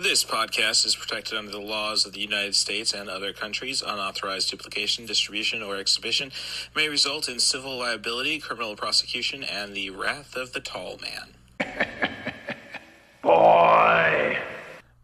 This podcast is protected under the laws of the United States and other countries. Unauthorized duplication, distribution, or exhibition may result in civil liability, criminal prosecution, and the wrath of the tall man. Boy!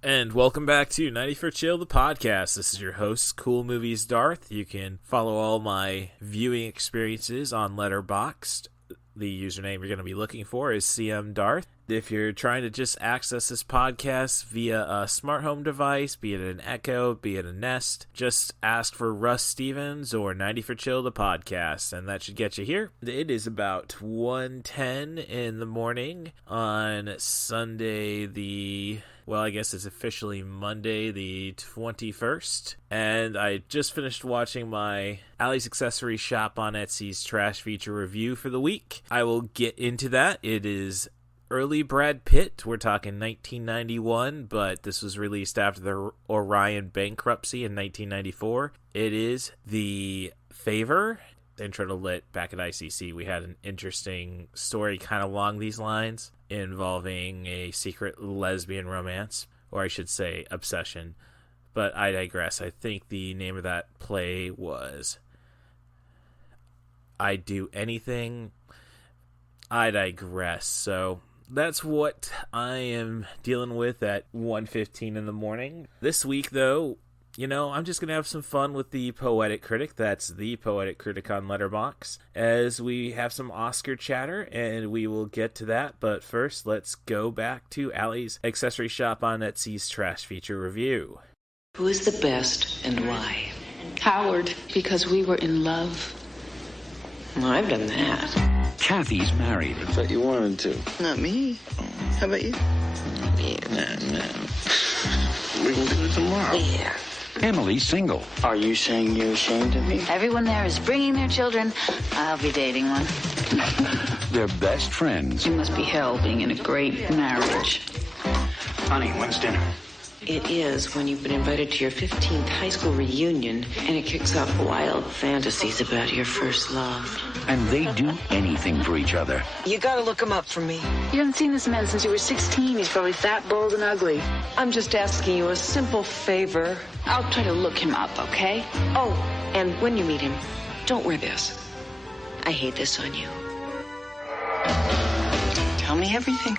And welcome back to 90 for Chill, the podcast. This is your host, Cool Movies Darth. You can follow all my viewing experiences on Letterboxd. The username you're going to be looking for is CM Darth. If you're trying to just access this podcast via a smart home device, be it an Echo, be it a Nest, just ask for Russ Stevens or 90 for Chill, the podcast, and that should get you here. It is about 1:10 in the morning on Sunday, I guess it's officially Monday the 21st, and I just finished watching my Allie's Accessory Shop on Etsy's trash feature review for the week. I will get into that. It is early Brad Pitt. We're talking 1991, but this was released after the Orion bankruptcy in 1994. It is The Favor. Intro to Lit back at ICC, we had an interesting story kind of along these lines involving a secret lesbian romance, or I should say obsession, but I digress. I think the name of that play was I'd Do Anything. I digress. So that's what I am dealing with at 1:15 in the morning. This week, though, I'm just going to have some fun with the Poetic Critic. That's the Poetic Critic on Letterboxd, as we have some Oscar chatter, and we will get to that. But first, let's go back to Allie's Accessory Shop on Etsy's trash feature review. Who is the best and why? Howard, because we were in love. Well, I've done that. Kathy's married. I thought you wanted to. Not me. How about you? Yeah, nah. We can do it tomorrow. Yeah. Emily's single. Are you saying you're ashamed of me? Everyone there is bringing their children. I'll be dating one. They're best friends. You must be hell being in a great marriage. Honey, when's dinner? It is when you've been invited to your 15th high school reunion and it kicks off wild fantasies about your first love. And they do anything for each other. You gotta look him up for me. You haven't seen this man since you were 16. He's probably fat, bald, and ugly. I'm just asking you a simple favor. I'll try to look him up, okay? Oh, and when you meet him, don't wear this. I hate this on you. Tell me everything.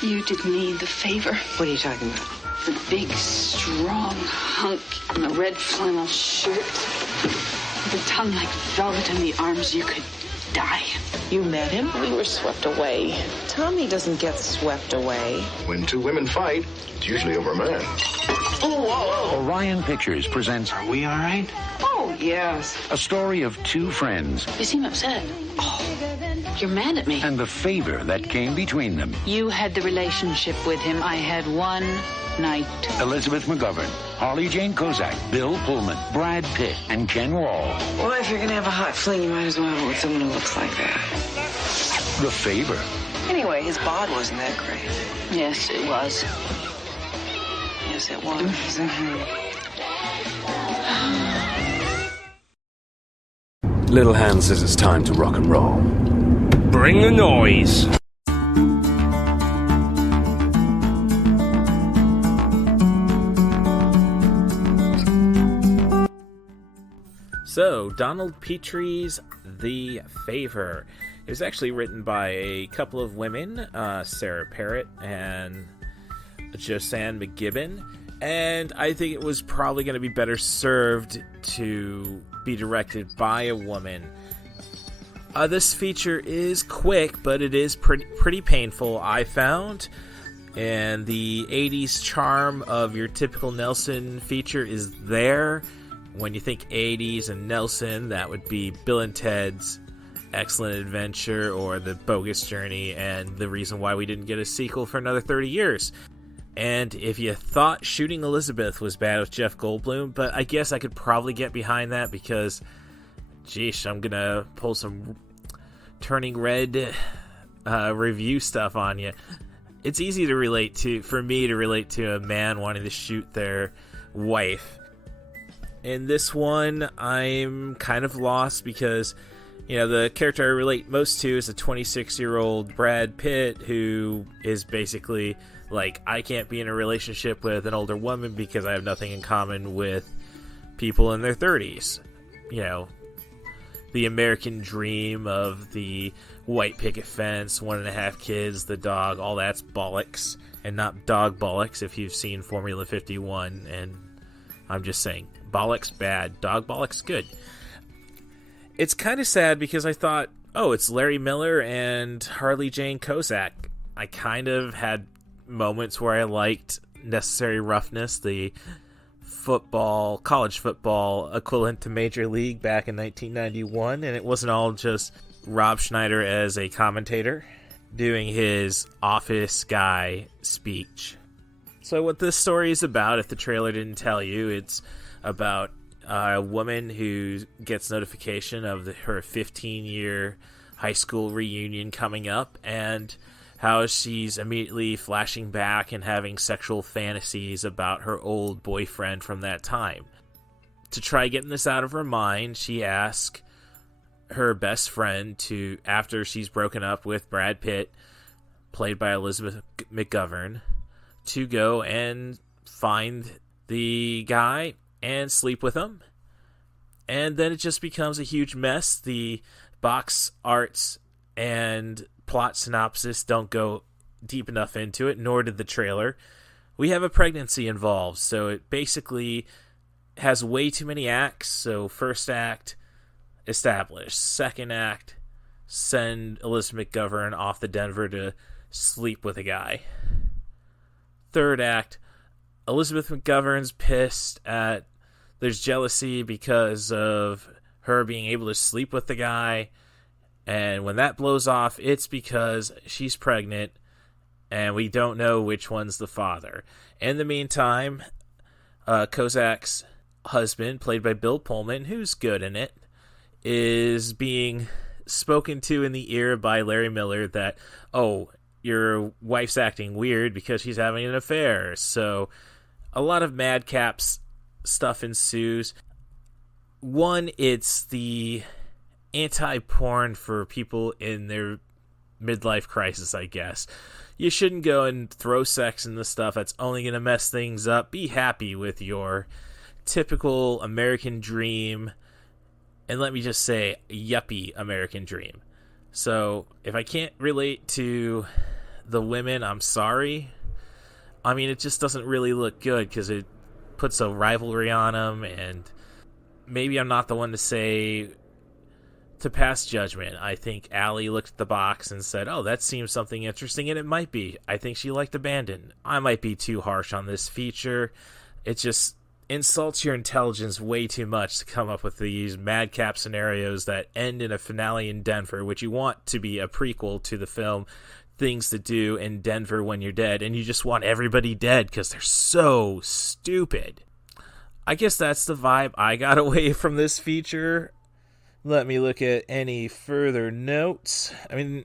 You did me the favor. What are you talking about? The big, strong hunk in the red flannel shirt. With a tongue like velvet and the arms you could die. You met him? We were swept away. Tommy doesn't get swept away. When two women fight, it's usually over a man. Orion Pictures presents Are we all right? Oh, yes. a story of two friends You seem upset. Oh, you're mad at me. and the favor that came between them. You had the relationship with him. I had one night. Elizabeth McGovern, Harley Jane Kozak, Bill Pullman, Brad Pitt, and Ken Wall. Well, if you're gonna have a hot fling, you might as well have it with someone who looks like that. The Favor. Anyway, his bod wasn't that great. Yes, it was. Yes, it was. Little Hand says it's time to rock and roll. Bring the noise. So, Donald Petrie's The Favor. It was actually written by a couple of women, Sarah Parrott and Josanne McGibbon, and I think it was probably going to be better served to be directed by a woman. This feature is quick, but it is pretty painful, I found, and the 80s charm of your typical Nelson feature is there. When you think 80s and Nelson, that would be Bill and Ted's Excellent Adventure or The Bogus Journey, and the reason why we didn't get a sequel for another 30 years. And if you thought Shooting Elizabeth was bad with Jeff Goldblum, but I guess I could probably get behind that because, geesh, I'm going to pull some Turning Red review stuff on you. It's easy to relate to, for me to relate to a man wanting to shoot their wife. In this one, I'm kind of lost because, the character I relate most to is a 26-year-old Brad Pitt who is basically Like, I can't be in a relationship with an older woman because I have nothing in common with people in their 30s. You know, the American dream of the white picket fence, 1.5 kids, the dog, all that's bollocks, and not dog bollocks if you've seen Formula 51, and I'm just saying, bollocks bad, dog bollocks good. It's kind of sad because I thought, oh, it's Larry Miller and Harley Jane Kozak. I kind of had moments where I liked Necessary Roughness, the college football equivalent to Major League back in 1991, and it wasn't all just Rob Schneider as a commentator doing his office guy speech. So what this story is about, if the trailer didn't tell you, it's about a woman who gets notification of her 15-year high school reunion coming up, and how she's immediately flashing back and having sexual fantasies about her old boyfriend from that time. To try getting this out of her mind, she asks her best friend to, after she's broken up with Brad Pitt, played by Elizabeth McGovern, to go and find the guy and sleep with him. And then it just becomes a huge mess. The box arts and plot synopsis don't go deep enough into it, nor did the trailer. We have a pregnancy involved, so it basically has way too many acts. So first act, establish. Second act, send Elizabeth McGovern off to Denver to sleep with a guy. Third act, Elizabeth McGovern's pissed at, there's jealousy because of her being able to sleep with the guy. And when that blows off, it's because she's pregnant, and we don't know which one's the father. In the meantime, Kozak's husband, played by Bill Pullman, who's good in it, is being spoken to in the ear by Larry Miller that, oh, your wife's acting weird because she's having an affair. So a lot of madcaps stuff ensues. One, it's the anti-porn for people in their midlife crisis, I guess. You shouldn't go and throw sex in the stuff that's only going to mess things up. Be happy with your typical American dream, and let me just say, yuppie American dream. So, if I can't relate to the women, I'm sorry. I mean, it just doesn't really look good because it puts a rivalry on them, and maybe I'm not the one to say to pass judgment. I think Allie looked at the box and said, oh, that seems something interesting, and it might be. I think she liked Abandon. I might be too harsh on this feature. It just insults your intelligence way too much to come up with these madcap scenarios that end in a finale in Denver, which you want to be a prequel to the film Things to Do in Denver When You're Dead, and you just want everybody dead because they're so stupid. I guess that's the vibe I got away from this feature. Let me look at any further notes. I mean,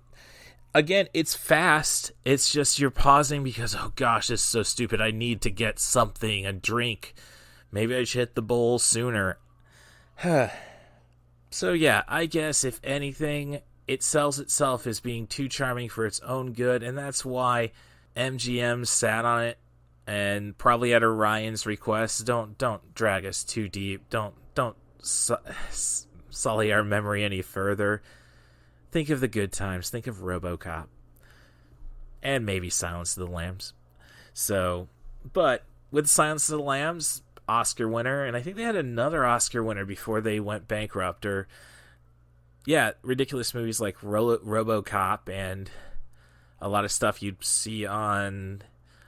again, it's fast. It's just you're pausing because, oh gosh, this is so stupid. I need to get something, a drink. Maybe I should hit the bowl sooner. So yeah, I guess if anything, it sells itself as being too charming for its own good, and that's why MGM sat on it, and probably at Orion's request. Don't drag us too deep. Don't sully our memory any further. Think of the good times. Think of RoboCop. And maybe Silence of the Lambs. So, but with Silence of the Lambs, Oscar winner, and I think they had another Oscar winner before they went bankrupt, or yeah, ridiculous movies like RoboCop and a lot of stuff you'd see on,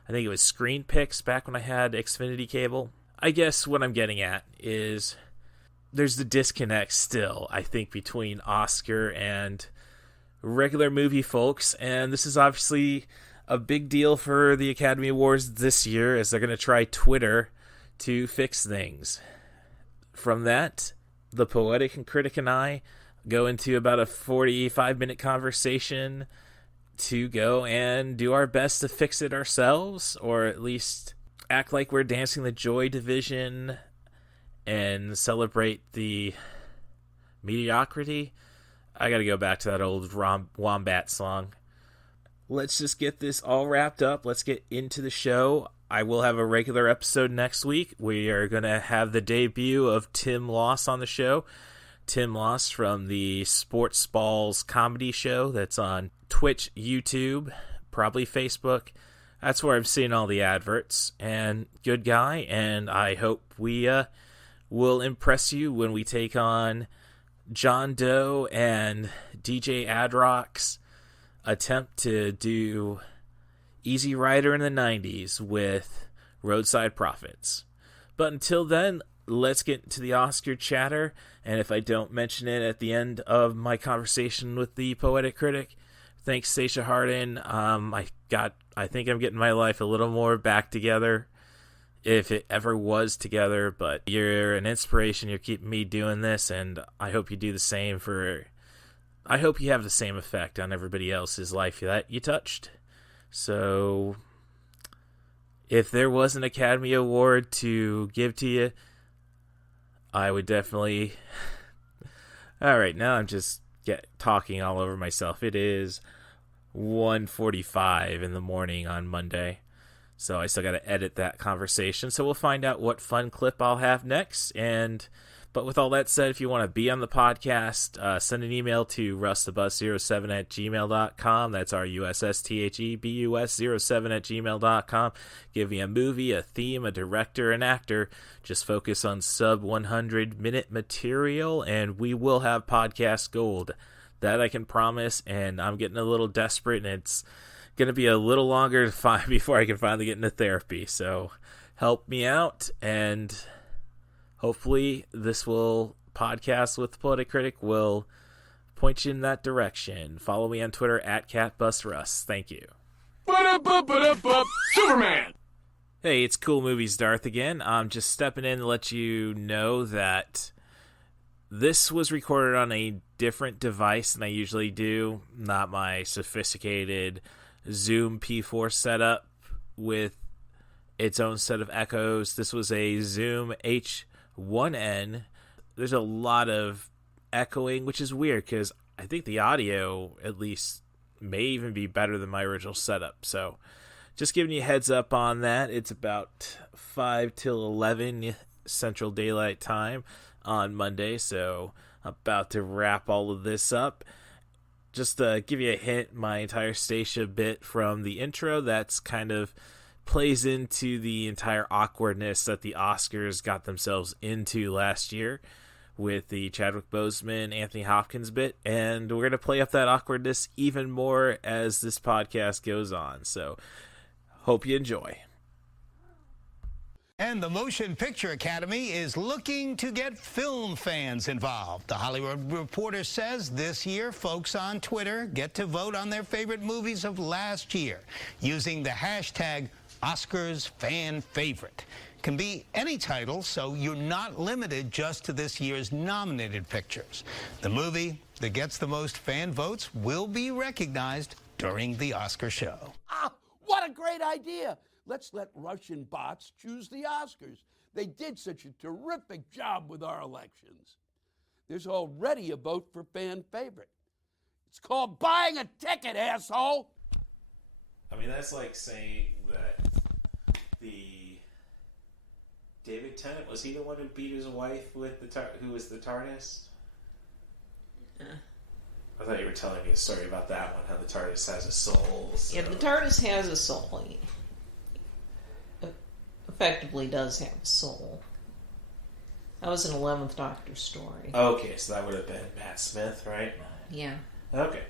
I think it was Screen Picks back when I had Xfinity cable. I guess what I'm getting at is there's the disconnect still, I think, between Oscar and regular movie folks, and this is obviously a big deal for the Academy Awards this year, as they're going to try Twitter to fix things. From that, the Poetic and Critic and I go into about a 45-minute conversation to go and do our best to fix it ourselves, or at least act like we're dancing the Joy Division and celebrate the mediocrity. I gotta go back to that old Wombat song. let's just get this all wrapped up. Let's get into the show. I will have a regular episode next week. We are going to have the debut of Tim Loss on the show. Tim Loss from the Sports Balls comedy show that's on Twitch, YouTube, probably Facebook. That's where I'm seeing all the adverts. And good guy, and I hope we will impress you when we take on John Doe and DJ Adrock's attempt to do Easy Rider in the 90s with Roadside Prophets. But until then, let's get to the Oscar chatter. And if I don't mention it at the end of my conversation with the Poetic Critic, thanks, Stacia Hardin. I think I'm getting my life a little more back together, if it ever was together. But you're an inspiration. You're keeping me doing this, and I hope you do the same I hope you have the same effect on everybody else's life that you touched. So, if there was an Academy Award to give to you, I would definitely... Alright, now I'm just talking all over myself. It is 1:45 in the morning on Monday, so I still got to edit that conversation. So we'll find out what fun clip I'll have next. But with all that said, if you want to be on the podcast, send an email to russthebus07@gmail.com. That's RUSSTHEBUS07@gmail.com. Give me a movie, a theme, a director, an actor. Just focus on sub 100-minute material, and we will have podcast gold. That I can promise, and I'm getting a little desperate, and it's going to be a little longer to find before I can finally get into therapy. So help me out, and hopefully this podcast with the Poetic Critic will point you in that direction. Follow me on Twitter @CatBusRuss. Thank you. Superman! Hey, it's Cool Movies Darth again. I'm just stepping in to let you know that this was recorded on a different device than I usually do. Not my sophisticated Zoom P4 setup with its own set of echoes. This was a Zoom H1N. There's a lot of echoing, which is weird because I think the audio, at least, may even be better than my original setup. So just giving you a heads up on that. It's about 5 till 11 Central Daylight Time on Monday, so I'm about to wrap all of this up. Just to give you a hint, my entire Stacia bit from the intro, that's kind of plays into the entire awkwardness that the Oscars got themselves into last year with the Chadwick Boseman, Anthony Hopkins bit, and we're going to play up that awkwardness even more as this podcast goes on, so hope you enjoy. And the Motion Picture Academy is looking to get film fans involved. The Hollywood Reporter says this year, folks on Twitter get to vote on their favorite movies of last year using the hashtag #OscarsFanFavorite. Can be any title, so you're not limited just to this year's nominated pictures. The movie that gets the most fan votes will be recognized during the Oscar show. Ah, what a great idea! Let's let Russian bots choose the Oscars. They did such a terrific job with our elections. There's already a vote for fan favorite. It's called buying a ticket, asshole! I mean, that's like saying that the David Tennant, was he the one who beat his wife with who was the TARDIS? I thought you were telling me a story about that one, how the TARDIS has a soul. So. Yeah, the TARDIS has a soul. Effectively does have a soul. That was an 11th Doctor story. Okay, so that would have been Matt Smith, right? Yeah. Okay.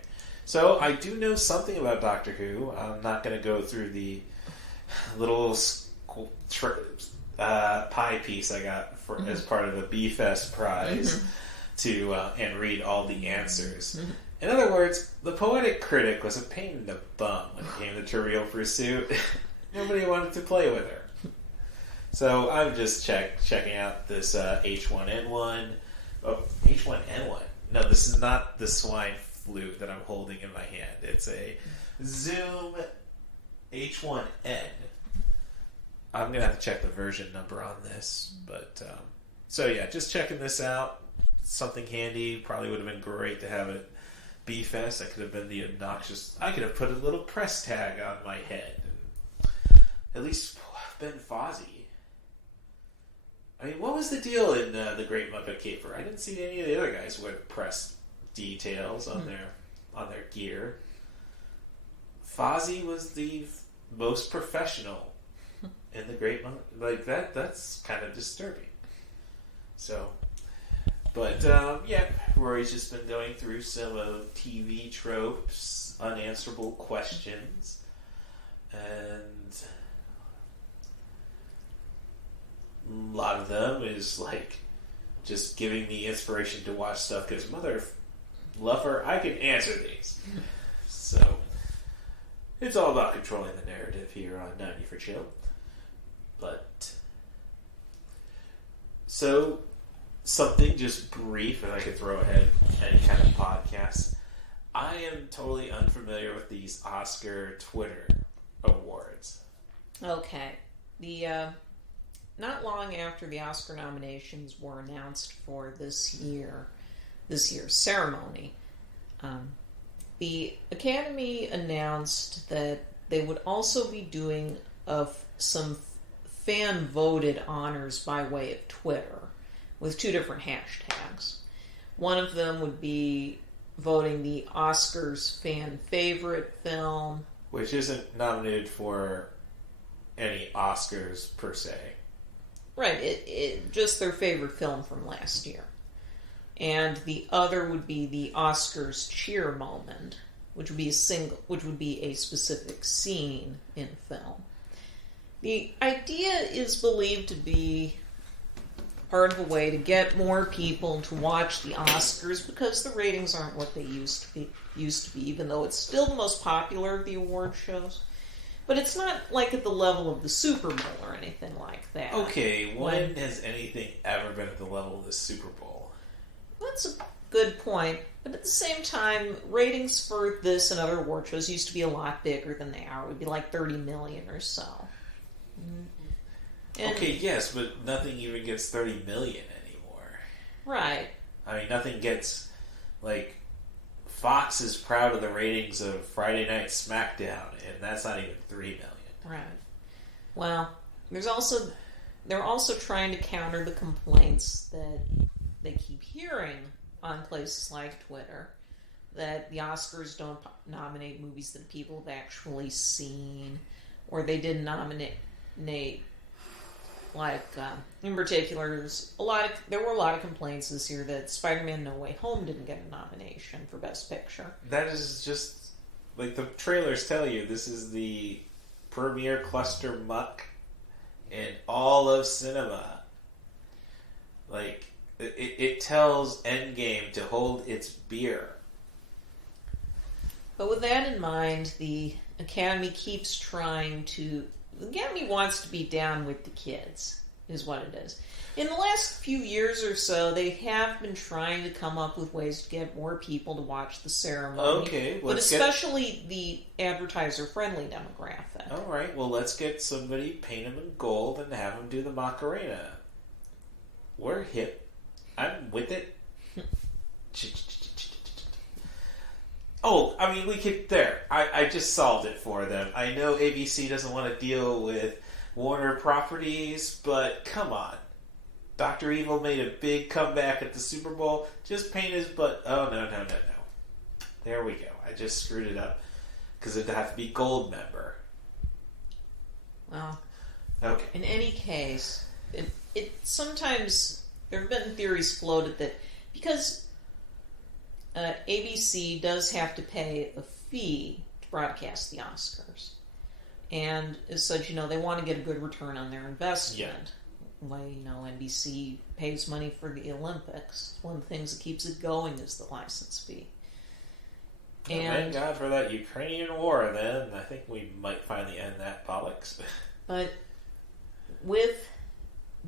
So I do know something about Doctor Who. I'm not going to go through the little pie piece I got as part of the B-Fest prize to and read all the answers. In other words, the Poetic Critic was a pain in the bum when it came to Trivial Pursuit. Nobody wanted to play with her. So I'm just checking out this H1N1. Oh, H1N1. No, this is not the swine flu that I'm holding in my hand. It's a Zoom H1N. I'm going to have to check the version number on this. But, so yeah, just checking this out. Something handy. Probably would have been great to have it B-Fest. I could have been the obnoxious... I could have put a little press tag on my head. At least been Fozzie. I mean, what was the deal in The Great Muppet Caper? I didn't see any of the other guys with press details on their gear. Fozzie was the most professional in The Great Muppet. Like, that's kind of disturbing. So... But, Rory's just been going through some of TV tropes, unanswerable questions, and a lot of them is, like, just giving me inspiration to watch stuff, because mother lover, I can answer these. So, it's all about controlling the narrative here on 90 for Chill. But, so... something just brief, and I could throw ahead any kind of podcast. I am totally unfamiliar with these Oscar Twitter awards. Okay. Not long after the Oscar nominations were announced for this year's ceremony, the Academy announced that they would also be doing some fan-voted honors by way of Twitter, with 2 different hashtags. One of them would be voting the Oscars fan favorite film. Which isn't nominated for any Oscars per se. Right, it just their favorite film from last year. And the other would be the Oscars cheer moment, which would be a specific scene in film. The idea is believed to be part of a way to get more people to watch the Oscars, because the ratings aren't what they used to be, even though it's still the most popular of the award shows. But it's not like at the level of the Super Bowl or anything like that. Okay, when has anything ever been at the level of the Super Bowl? That's a good point. But at the same time, ratings for this and other award shows used to be a lot bigger than they are. It would be like 30 million or so. Okay, yes, but nothing even gets 30 million anymore. Right. I mean, nothing gets, like, Fox is proud of the ratings of Friday Night SmackDown, and that's not even 3 million. Right. Well, they're also trying to counter the complaints that they keep hearing on places like Twitter, that the Oscars don't nominate movies that people have actually seen, or they didn't nominate... Like, in particular, there were a lot of complaints this year that Spider-Man No Way Home didn't get a nomination for Best Picture. That is just, like the trailers tell you, this is the premier cluster muck in all of cinema. Like, it tells Endgame to hold its beer. But with that in mind, the Academy keeps trying to... The Academy wants to be down with the kids, is what it is. In the last few years or so, they have been trying to come up with ways to get more people to watch the ceremony. Okay, but especially the advertiser-friendly demographic. All right, well, let's get somebody, paint them in gold, and have them do the Macarena. We're hip. I'm with it. Oh, I mean, we could... There. I just solved it for them. I know ABC doesn't want to deal with Warner Properties, but come on. Dr. Evil made a big comeback at the Super Bowl. Just paint his butt... Oh, no. There we go. I just screwed it up. Because it'd have to be gold member. Well, okay. In any case, it sometimes... There have been theories floated that because... ABC does have to pay a fee to broadcast the Oscars. And as such, they want to get a good return on their investment. Yeah. NBC pays money for the Olympics. One of the things that keeps it going is the license fee. And thank God for that Ukrainian war, then. I think we might finally end that bollocks. But with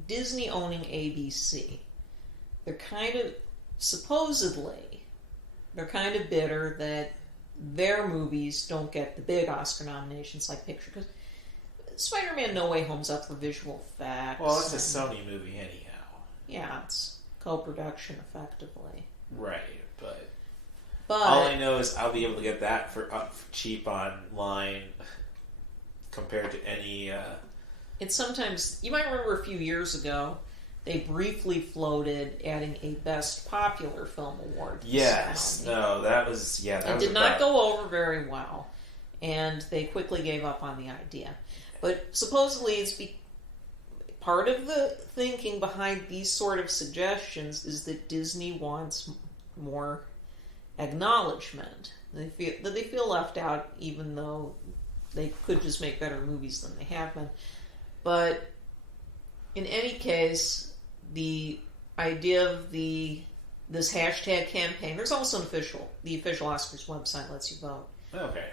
Disney owning ABC, they're kind of, supposedly... They're kind of bitter that their movies don't get the big Oscar nominations like picture, because Spider-Man No Way Home's up for visual effects. Well, it's a Sony movie anyhow. Yeah, it's co-production effectively. Right, but But all I know is I'll be able to get that for cheap online compared to any... It's sometimes... You might remember a few years ago, they briefly floated adding a Best Popular Film Award. Yes. No, that was... Yeah, that it was did not go over very well. And they quickly gave up on the idea. But supposedly it's part of the thinking behind these sort of suggestions is that Disney wants more acknowledgement. They feel left out, even though they could just make better movies than they have been. But in any case, the idea of this hashtag campaign, there's also the official Oscars website lets you vote. Okay.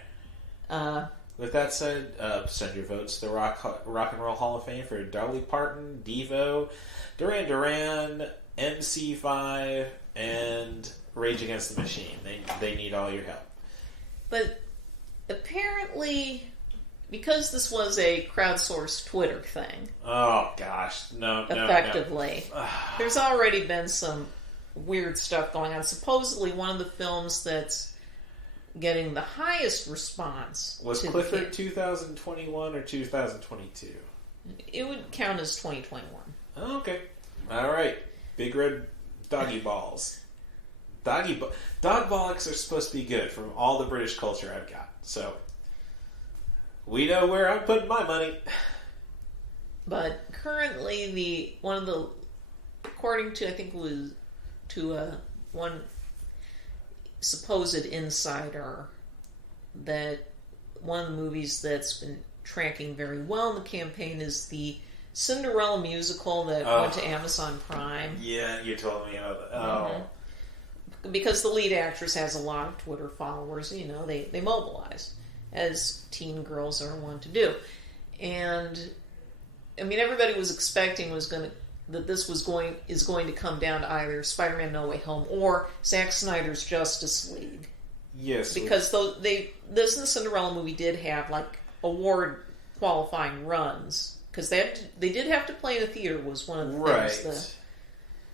With that said, send your votes to the Rock and Roll Hall of Fame for Dolly Parton, Devo, Duran Duran, MC5, and Rage Against the Machine. They need all your help. But apparently, because this was a crowdsourced Twitter thing... Oh, gosh. No. Effectively. There's already been some weird stuff going on. Supposedly, one of the films that's getting the highest response... Was Clifford 2021 or 2022? It would count as 2021. Oh, okay. All right. Big red doggy balls. Dog bollocks are supposed to be good from all the British culture I've got. So, we know where I'm putting my money. But currently, according to, I think it was one supposed insider, that one of the movies that's been tracking very well in the campaign is the Cinderella musical that went to Amazon Prime. Yeah, you told me about that. Oh. Mm-hmm. Because the lead actress has a lot of Twitter followers, they mobilize, as teen girls are wont to do. And, I mean, everybody was expecting that this is going to come down to either Spider-Man No Way Home or Zack Snyder's Justice League. Yes. Because this and the Cinderella movie did have, award qualifying runs. Because they did have to play in a theater was one of the things that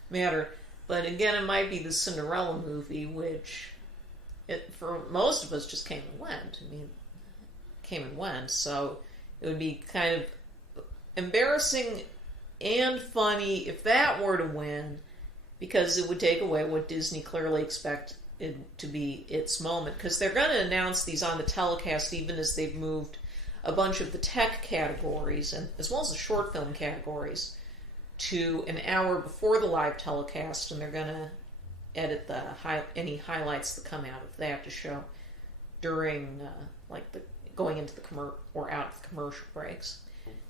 mattered. But again, it might be the Cinderella movie, which, for most of us, just came and went. I mean, came and went. So it would be kind of embarrassing and funny if that were to win, because it would take away what Disney clearly expected to be its moment. Because they're going to announce these on the telecast, even as they've moved a bunch of the tech categories, and as well as the short film categories, to an hour before the live telecast, and they're going to edit any highlights that come out of that to show during going into the or out of the commercial breaks.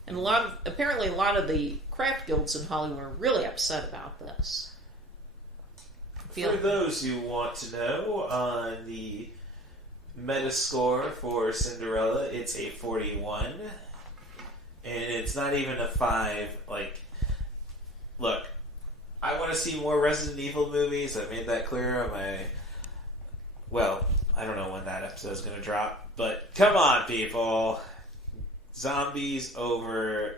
And apparently a lot of the craft guilds in Hollywood are really upset about this. For those who want to know, on the Metascore for Cinderella, it's a 41, and it's not even a 5. Look, I want to see more Resident Evil movies. I made that clear on my... Well, I don't know when that episode is going to drop, but come on, people. Zombies over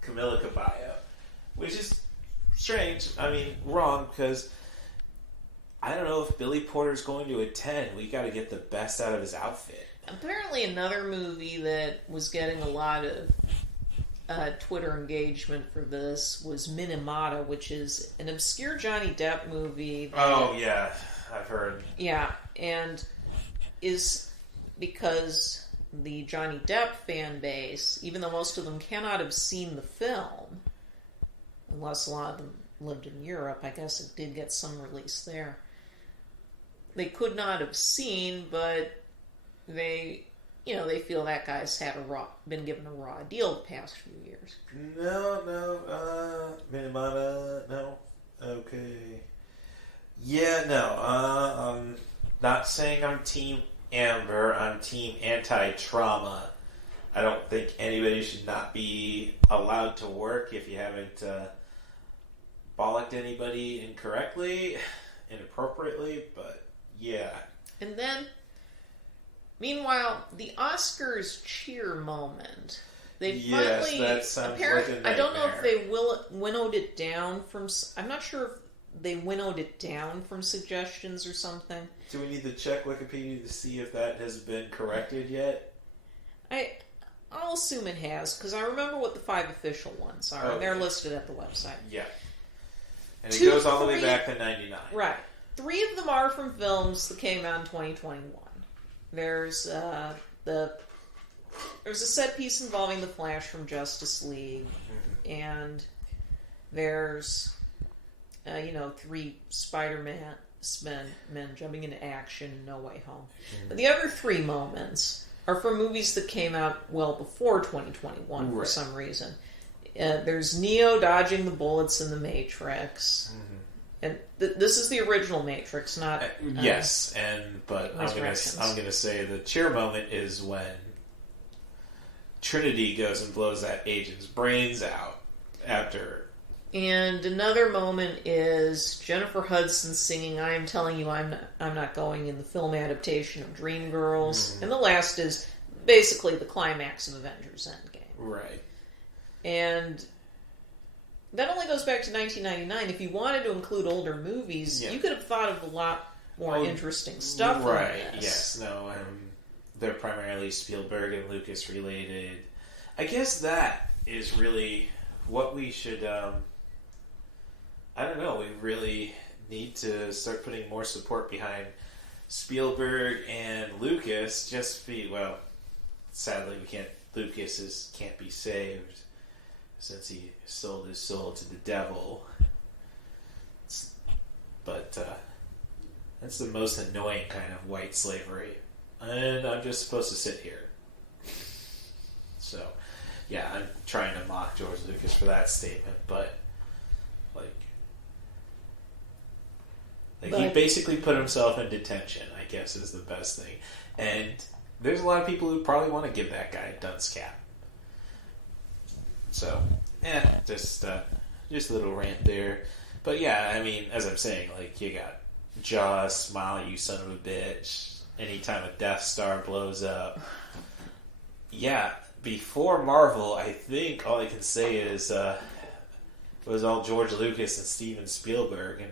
Camila Cabello, which is strange. I mean, wrong, because I don't know if Billy Porter's going to attend. We got to get the best out of his outfit. Apparently, another movie that was getting a lot of Twitter engagement for this was Minamata, which is an obscure Johnny Depp movie. Yeah, I've heard. Yeah, and is because the Johnny Depp fan base, even though most of them cannot have seen the film, unless a lot of them lived in Europe, I guess it did get some release there. They could not have seen, but they feel that guy's been given a raw deal the past few years. Minamata, no. Okay. Yeah, no, I'm not saying I'm Team Amber, I'm Team Anti-Trauma. I don't think anybody should not be allowed to work if you haven't bollocked anybody inappropriately, but yeah. And then, meanwhile, the Oscars cheer moment. They finally, that sounds like a nightmare. I don't know if they winnowed it down from. I'm not sure they winnowed it down from suggestions or something. Do we need to check Wikipedia to see if that has been corrected yet? I'll assume it has, because I remember what the 5 official ones are, and they're listed at the website. Yeah. And it goes all the way back to 99. Right. 3 of them are from films that came out in 2021. There's there's a set piece involving the Flash from Justice League, and there's 3 Spider-Man men jumping into action in No Way Home. But the other 3 moments are from movies that came out well before 2021 for some reason. There's Neo dodging the bullets in The Matrix. And this is the original Matrix, not... yes, but I'm gonna say the cheer moment is when Trinity goes and blows that agent's brains out after... And another moment is Jennifer Hudson singing "I Am Telling You I'm Not Going" in the film adaptation of Dreamgirls. And the last is basically the climax of Avengers Endgame. Right. And that only goes back to 1999. If you wanted to include older movies, you could have thought of a lot more interesting stuff. Right, yes. No, they're primarily Spielberg and Lucas related. I guess that is really what we should... I don't know, we really need to start putting more support behind Spielberg and Lucas. Sadly Lucas can't be saved since he sold his soul to the devil. But that's the most annoying kind of white slavery. And I'm just supposed to sit here. So, yeah, I'm trying to mock George Lucas for that statement, but he basically put himself in detention, I guess, is the best thing. And there's a lot of people who probably want to give that guy a dunce cap. So, just a little rant there. But yeah, I mean, as I'm saying, you got Jaws, smile, you son of a bitch. Anytime a Death Star blows up. Yeah, before Marvel, I think all I can say is it was all George Lucas and Steven Spielberg, and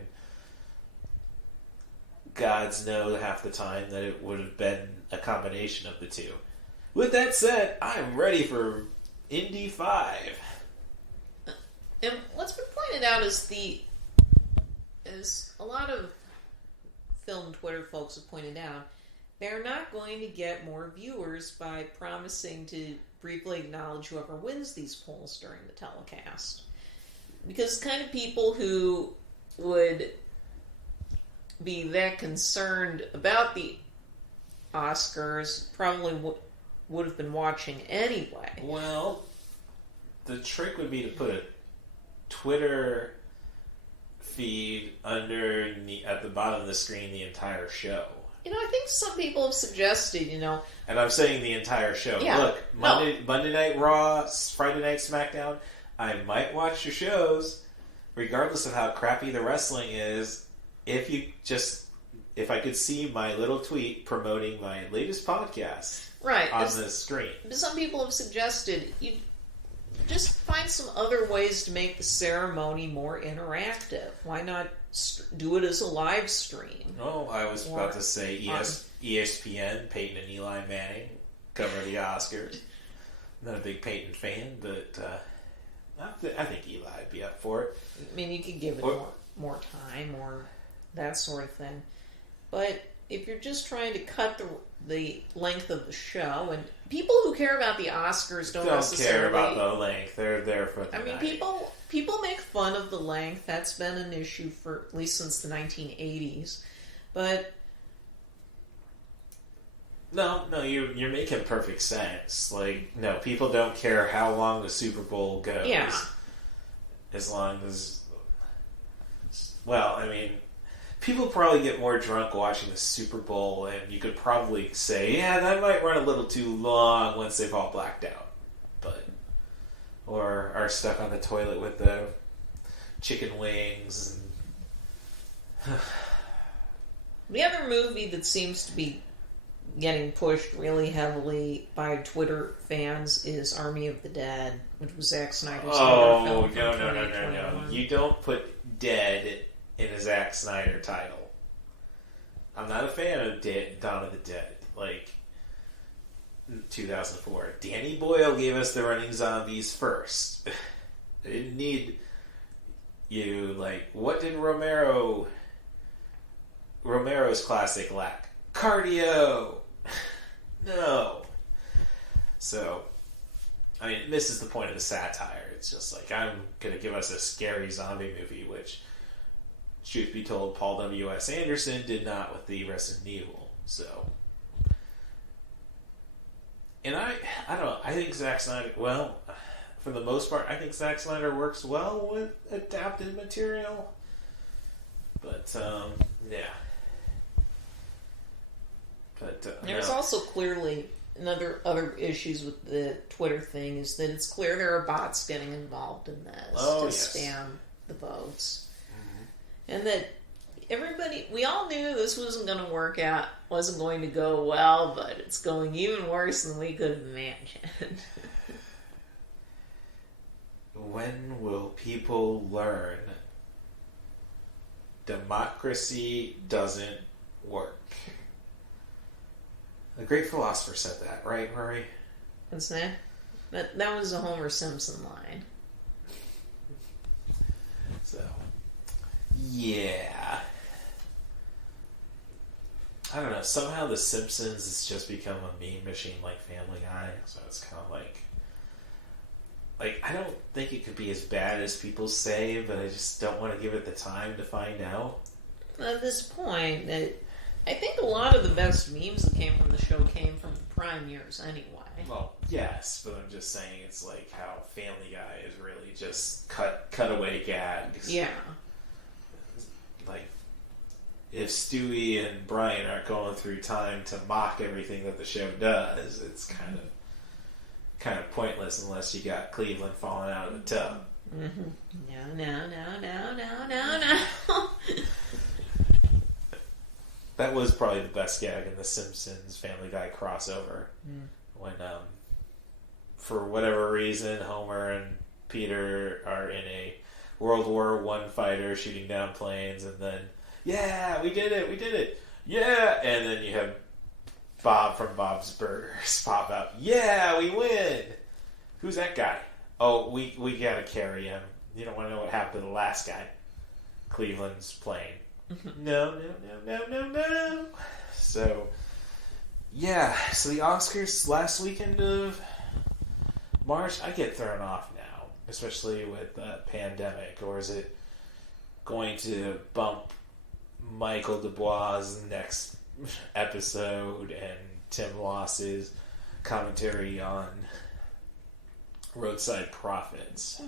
gods know half the time that it would have been a combination of the two. With that said, I'm ready for Indy 5. And what's been pointed out is a lot of film Twitter folks have pointed out, they're not going to get more viewers by promising to briefly acknowledge whoever wins these polls during the telecast. Because kind of people who would be that concerned about the Oscars probably would have been watching anyway. Well, the trick would be to put a Twitter feed at the bottom of the screen the entire show. I think some people have suggested, And I'm saying the entire show. Yeah, look, Monday Night Raw, Friday Night SmackDown, I might watch your shows, regardless of how crappy the wrestling is, if I could see my little tweet promoting my latest podcast on the screen. Some people have suggested you just find some other ways to make the ceremony more interactive. Why not do it as a live stream? Oh, I was about to say ESPN, Peyton and Eli Manning cover the Oscars. I'm not a big Peyton fan, but I think Eli would be up for it. I mean, you could give it more time or that sort of thing. But if you're just trying to cut the length of the show, and people who care about the Oscars don't necessarily care about the length. They're there for the night. People make fun of the length. That's been an issue for at least since the 1980s. But no, you're making perfect sense. No, people don't care how long the Super Bowl goes. Yeah. As long as, people probably get more drunk watching the Super Bowl, and you could probably say, yeah, that might run a little too long once they've all blacked out. Or are stuck on the toilet with the chicken wings. The other movie that seems to be getting pushed really heavily by Twitter fans is Army of the Dead, which was Zack Snyder's other film from 2021. No. You don't put dead in a Zack Snyder title. I'm not a fan of Dawn of the Dead. Like, 2004. Danny Boyle gave us the running zombies first. They didn't need you. Like, what did Romero's classic lack? Cardio. No. So, I mean, it misses the point of the satire. It's just like, I'm gonna give us a scary zombie movie, which, truth be told, Paul W.S. Anderson did not with the Resident Evil. So, and I don't know. I think Zack Snyder, well, for the most part, I think Zack Snyder works well with adapted material. But, yeah. But, there's also clearly other issues with the Twitter thing is that it's clear there are bots getting involved in this to spam the votes. Mm-hmm. And that we all knew this wasn't going to work out, wasn't going to go well, but it's going even worse than we could have imagined. When will people learn democracy doesn't work? The great philosopher said that, right, Murray? What's that? That was a Homer Simpson line. So, yeah. I don't know. Somehow The Simpsons has just become a meme machine like Family Guy. So it's kind of like, I don't think it could be as bad as people say, but I just don't want to give it the time to find out. At this point, I think a lot of the best memes that came from the show came from the prime years anyway. Well, yes, but I'm just saying it's like how Family Guy is really just cutaway gags. Yeah. Like, if Stewie and Brian aren't going through time to mock everything that the show does, it's kind of pointless unless you got Cleveland falling out of the tub. Mm-hmm. No. That was probably the best gag in the Simpsons Family Guy crossover. When, for whatever reason, Homer and Peter are in a World War I fighter shooting down planes, and then, yeah, we did it, yeah! And then you have Bob from Bob's Burgers pop up, yeah, we win! Who's that guy? Oh, we gotta carry him. You don't want to know what happened to the last guy. Cleveland's plane. No. So, yeah. So the Oscars last weekend of March, I get thrown off now, especially with the pandemic. Or is it going to bump Michael Dubois' next episode and Tim Loss's commentary on Roadside Prophets?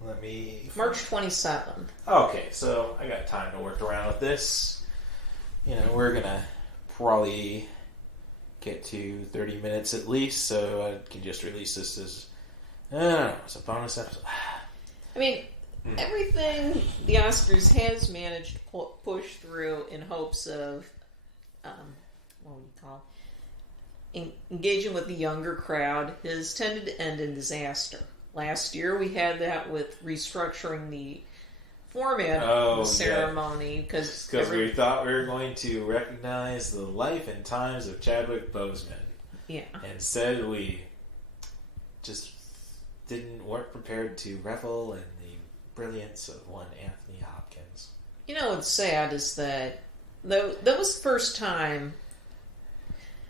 Let me... March 27th. Okay, so I got time to work around with this. You know, we're going to probably get to 30 minutes at least, so I can just release this as... I don't know, it's a bonus episode. I mean, everything the Oscars has managed to push through in hopes of, what do we call it? Engaging with the younger crowd has tended to end in disaster. Last year we had that with restructuring the format of the ceremony because we thought we were going to recognize the life and times of Chadwick Boseman. Yeah. Instead, we just weren't prepared to revel in the brilliance of one Anthony Hopkins. You know what's sad is that that was the first time.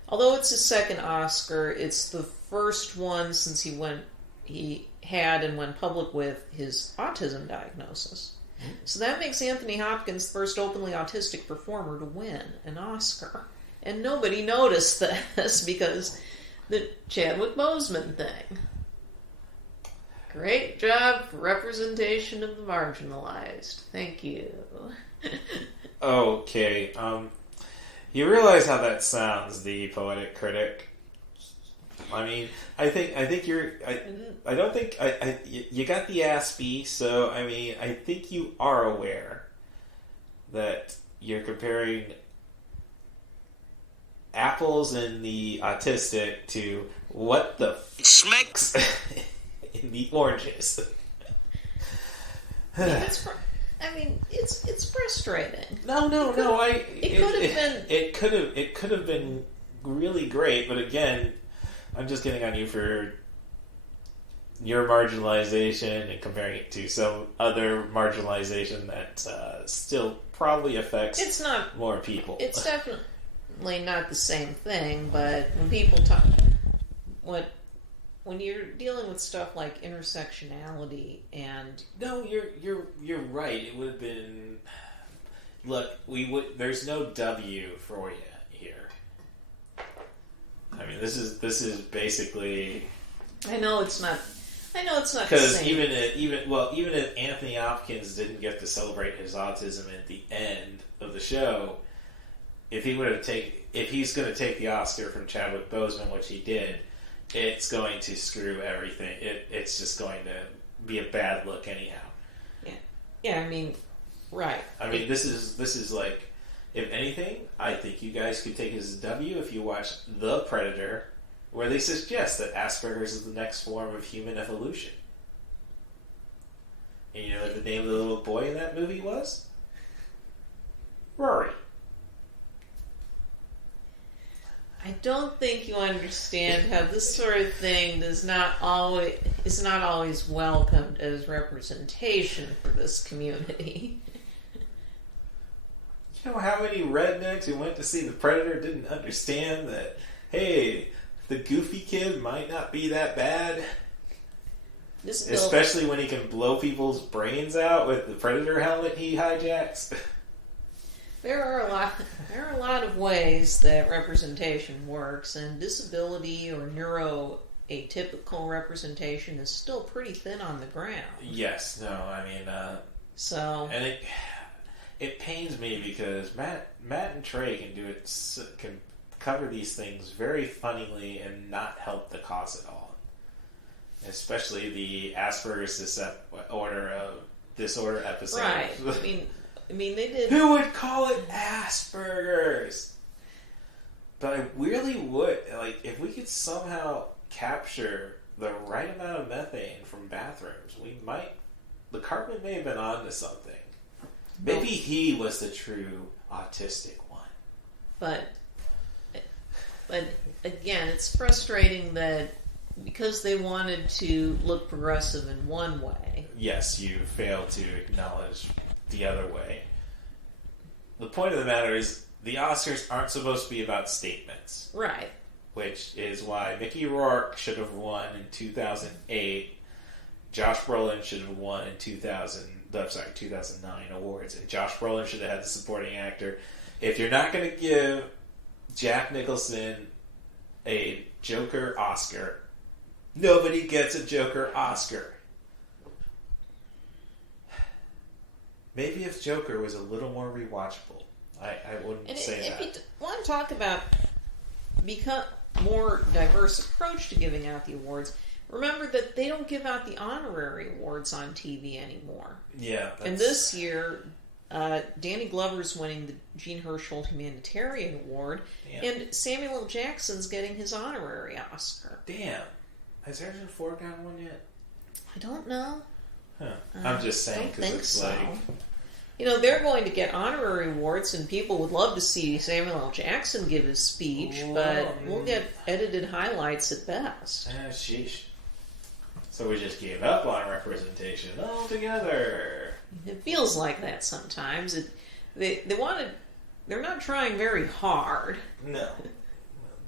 Although it's his second Oscar, it's the first one since he had and went public with his autism diagnosis. So that makes Anthony Hopkins the first openly autistic performer to win an Oscar. And nobody noticed this because the Chadwick Boseman thing. Great job for representation of the marginalized. Thank you. Okay, you realize how that sounds, the Poetic Critic? I mean, I think you're. I don't think you got the aspie. So I mean, I think you are aware that you're comparing apples and the autistic to what the smacks in the oranges. It's frustrating. No. It could have been really great, but again, I'm just getting on you for your marginalization and comparing it to some other marginalization that still probably affects more people. It's definitely not the same thing, but when people talk, when you're dealing with stuff like intersectionality and no, you're right. It would have been. Look, there's no W for you here. I mean, this is basically. I know it's not because even if Anthony Hopkins didn't get to celebrate his autism at the end of the show, if he's going to take the Oscar from Chadwick Boseman, which he did, it's going to screw everything. It's just going to be a bad look anyhow. Yeah. I mean, right. I mean, this is like, if anything, I think you guys could take it as a W if you watch The Predator, where they suggest that Asperger's is the next form of human evolution. And you know what the name of the little boy in that movie was? Rory. I don't think you understand how this sort of thing is not always welcomed as representation for this community. You know how many rednecks who went to see The Predator didn't understand that, hey, the goofy kid might not be that bad? Especially when he can blow people's brains out with the Predator helmet he hijacks. There are a lot of ways that representation works, and disability or neuroatypical representation is still pretty thin on the ground. Yes, no, I mean, and it pains me because Matt and Trey can cover these things very funnily and not help the cause at all. Especially the Asperger's disorder episode. Right. I mean, they did. Who would call it Asperger's? But I really would. Like, if we could somehow capture the right amount of methane from bathrooms, the Cartman may have been onto something. Maybe he was the true autistic one. But again, it's frustrating that because they wanted to look progressive in one way. Yes, you failed to acknowledge the other way. The point of the matter is the Oscars aren't supposed to be about statements. Right. Which is why Mickey Rourke should have won in 2008. Josh Brolin should have won in 2009 awards. And Josh Brolin should have had the supporting actor. If you're not going to give Jack Nicholson a Joker Oscar, nobody gets a Joker Oscar. Maybe if Joker was a little more rewatchable, I wouldn't say that. If you want to talk about become more diverse approach to giving out the awards, remember that they don't give out the honorary awards on TV anymore. Yeah. And this year, Danny Glover's winning the Jean Herschel Humanitarian Award, and Samuel L. Jackson's getting his honorary Oscar. Damn. Has Harrison Ford gotten one yet? I don't know. Huh. I'm just saying because it's so. like... You know, they're going to get honorary awards, and people would love to see Samuel L. Jackson give his speech, but we'll get edited highlights at best. Sheesh. So we just gave up on representation altogether. It feels like that sometimes. They're not trying very hard. No.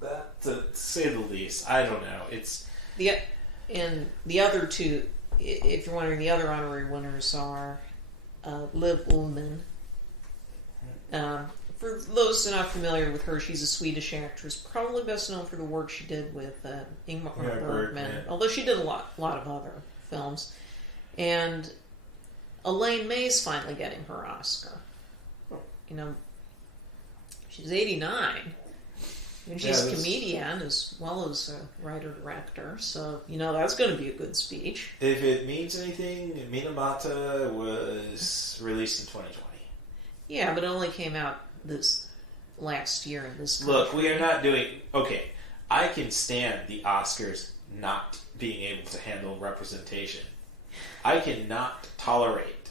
That, to say the least. I don't know. It's... And the other two, if you're wondering, the other honorary winners are... Liv Ullmann. For those who are not familiar with her, she's a Swedish actress, probably best known for the work she did with Ingmar Bergman, although she did a lot of other films. And Elaine May's finally getting her Oscar. You know, she's 89. And she's a comedian as well as a writer-director, so, you know, that's going to be a good speech. If it means anything, Minamata was released in 2020. Yeah, but it only came out this last year in this country. Look, we are not doing... Okay, I can stand the Oscars not being able to handle representation. I cannot tolerate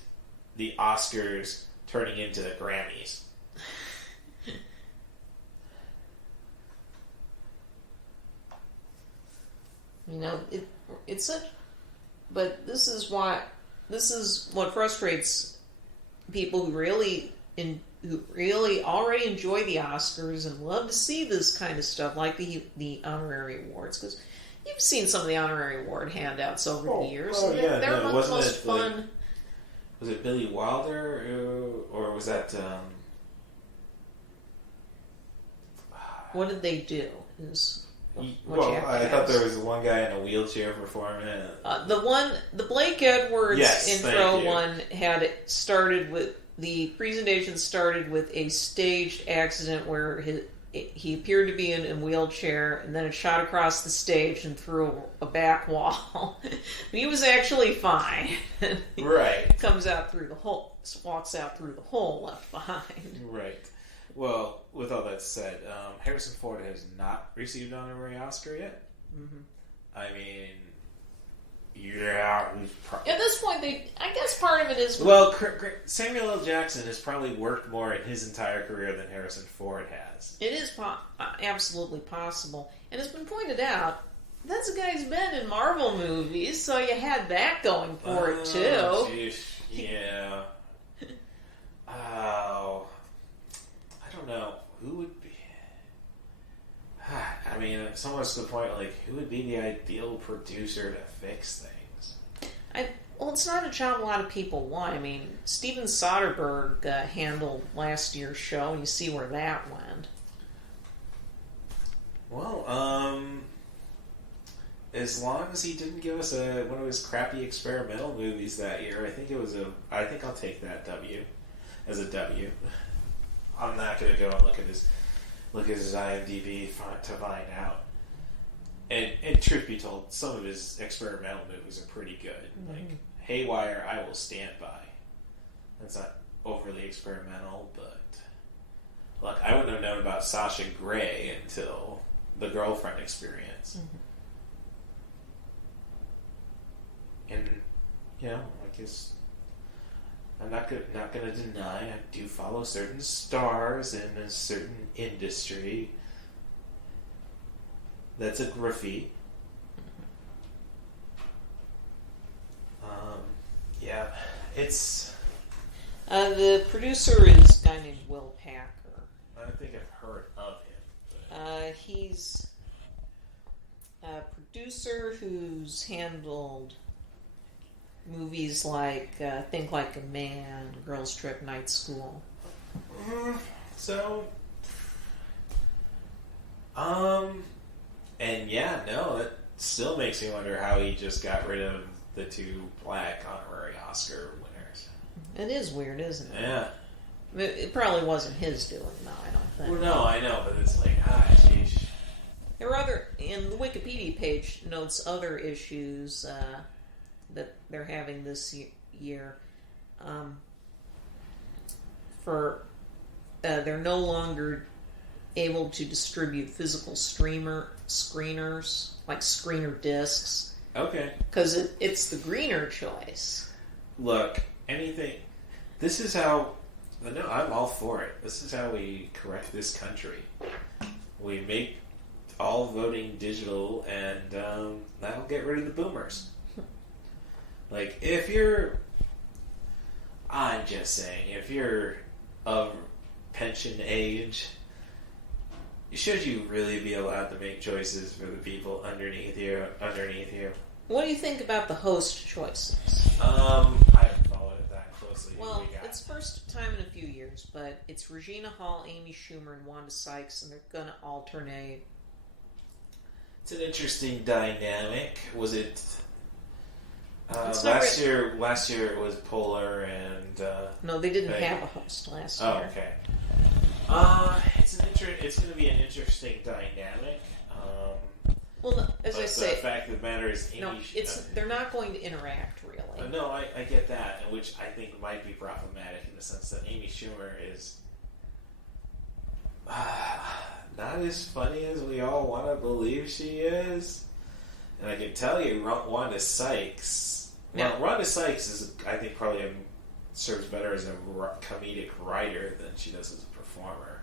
the Oscars turning into the Grammys. You know, it's such... But this is what frustrates people who really already enjoy the Oscars and love to see this kind of stuff, like the honorary awards, because you've seen some of the honorary award handouts over the years. They're among the most fun. Like, was it Billy Wilder, or was that? What did they do? I thought there was one guy in a wheelchair performing it. The Blake Edwards intro one had started with the presentation started with a staged accident where he appeared to be in a wheelchair, and then it shot across the stage and through a back wall. He was actually fine. Right. Comes out through the hole, walks out through the hole left behind. Right. Well, with all that said, Harrison Ford has not received an honorary Oscar yet. Mm-hmm. I mean, yeah. At this point, I guess part of it is... Well, Samuel L. Jackson has probably worked more in his entire career than Harrison Ford has. It is absolutely possible. And it's been pointed out, that's a guy who's been in Marvel movies, so you had that going for it, too. Geez. Yeah. Oh... I don't know who would be. I mean, it's almost to the point like who would be the ideal producer to fix things. Well, it's not a job a lot of people want. I mean, Steven Soderbergh handled last year's show, and you see where that went. Well, as long as he didn't give us one of his crappy experimental movies that year, I think I'll take that W as a W. I'm not going to go and look at his IMDb to find out. And truth be told, some of his experimental movies are pretty good. Mm-hmm. Like Haywire, I will stand by. That's not overly experimental, but look, I wouldn't have known about Sasha Grey until The Girlfriend Experience. Mm-hmm. And I guess I'm not going to deny I do follow certain stars in a certain industry. That's a Griffey. Yeah, it's... the producer is a guy named Will Packer. I don't think I've heard of him. He's a producer who's handled movies like Think Like a Man, Girls Trip, Night School. And yeah, no, it still makes me wonder how he just got rid of the two black honorary Oscar winners. It is weird, isn't it? Yeah. It probably wasn't his doing, though, I don't think. Well, no, I know, but it's like, sheesh. There are and the Wikipedia page notes other issues that they're having this year. They're no longer able to distribute physical screeners, like screener discs. Okay. Because it's the greener choice. Look, this is how... No, I'm all for it. This is how we correct this country. We make all voting digital, and that'll get rid of the boomers. Like, I'm just saying, if you're of pension age, should you really be allowed to make choices for the people underneath you? What do you think about the host choices? I haven't followed it that closely. Well, it's first time in a few years, but it's Regina Hall, Amy Schumer, and Wanda Sykes, and they're going to alternate. It's an interesting dynamic. Was it... last year it was Poehler and... no, they didn't have a host last year. Oh, okay. It's going to be an interesting dynamic. Well, as I say... The fact of the matter is... they're not going to interact, really. No, I get that, which I think might be problematic in the sense that Amy Schumer is... not as funny as we all want to believe she is. And I can tell you, Wanda Sykes. Yeah. Well, Wanda Sykes is, I think, probably serves better as a comedic writer than she does as a performer.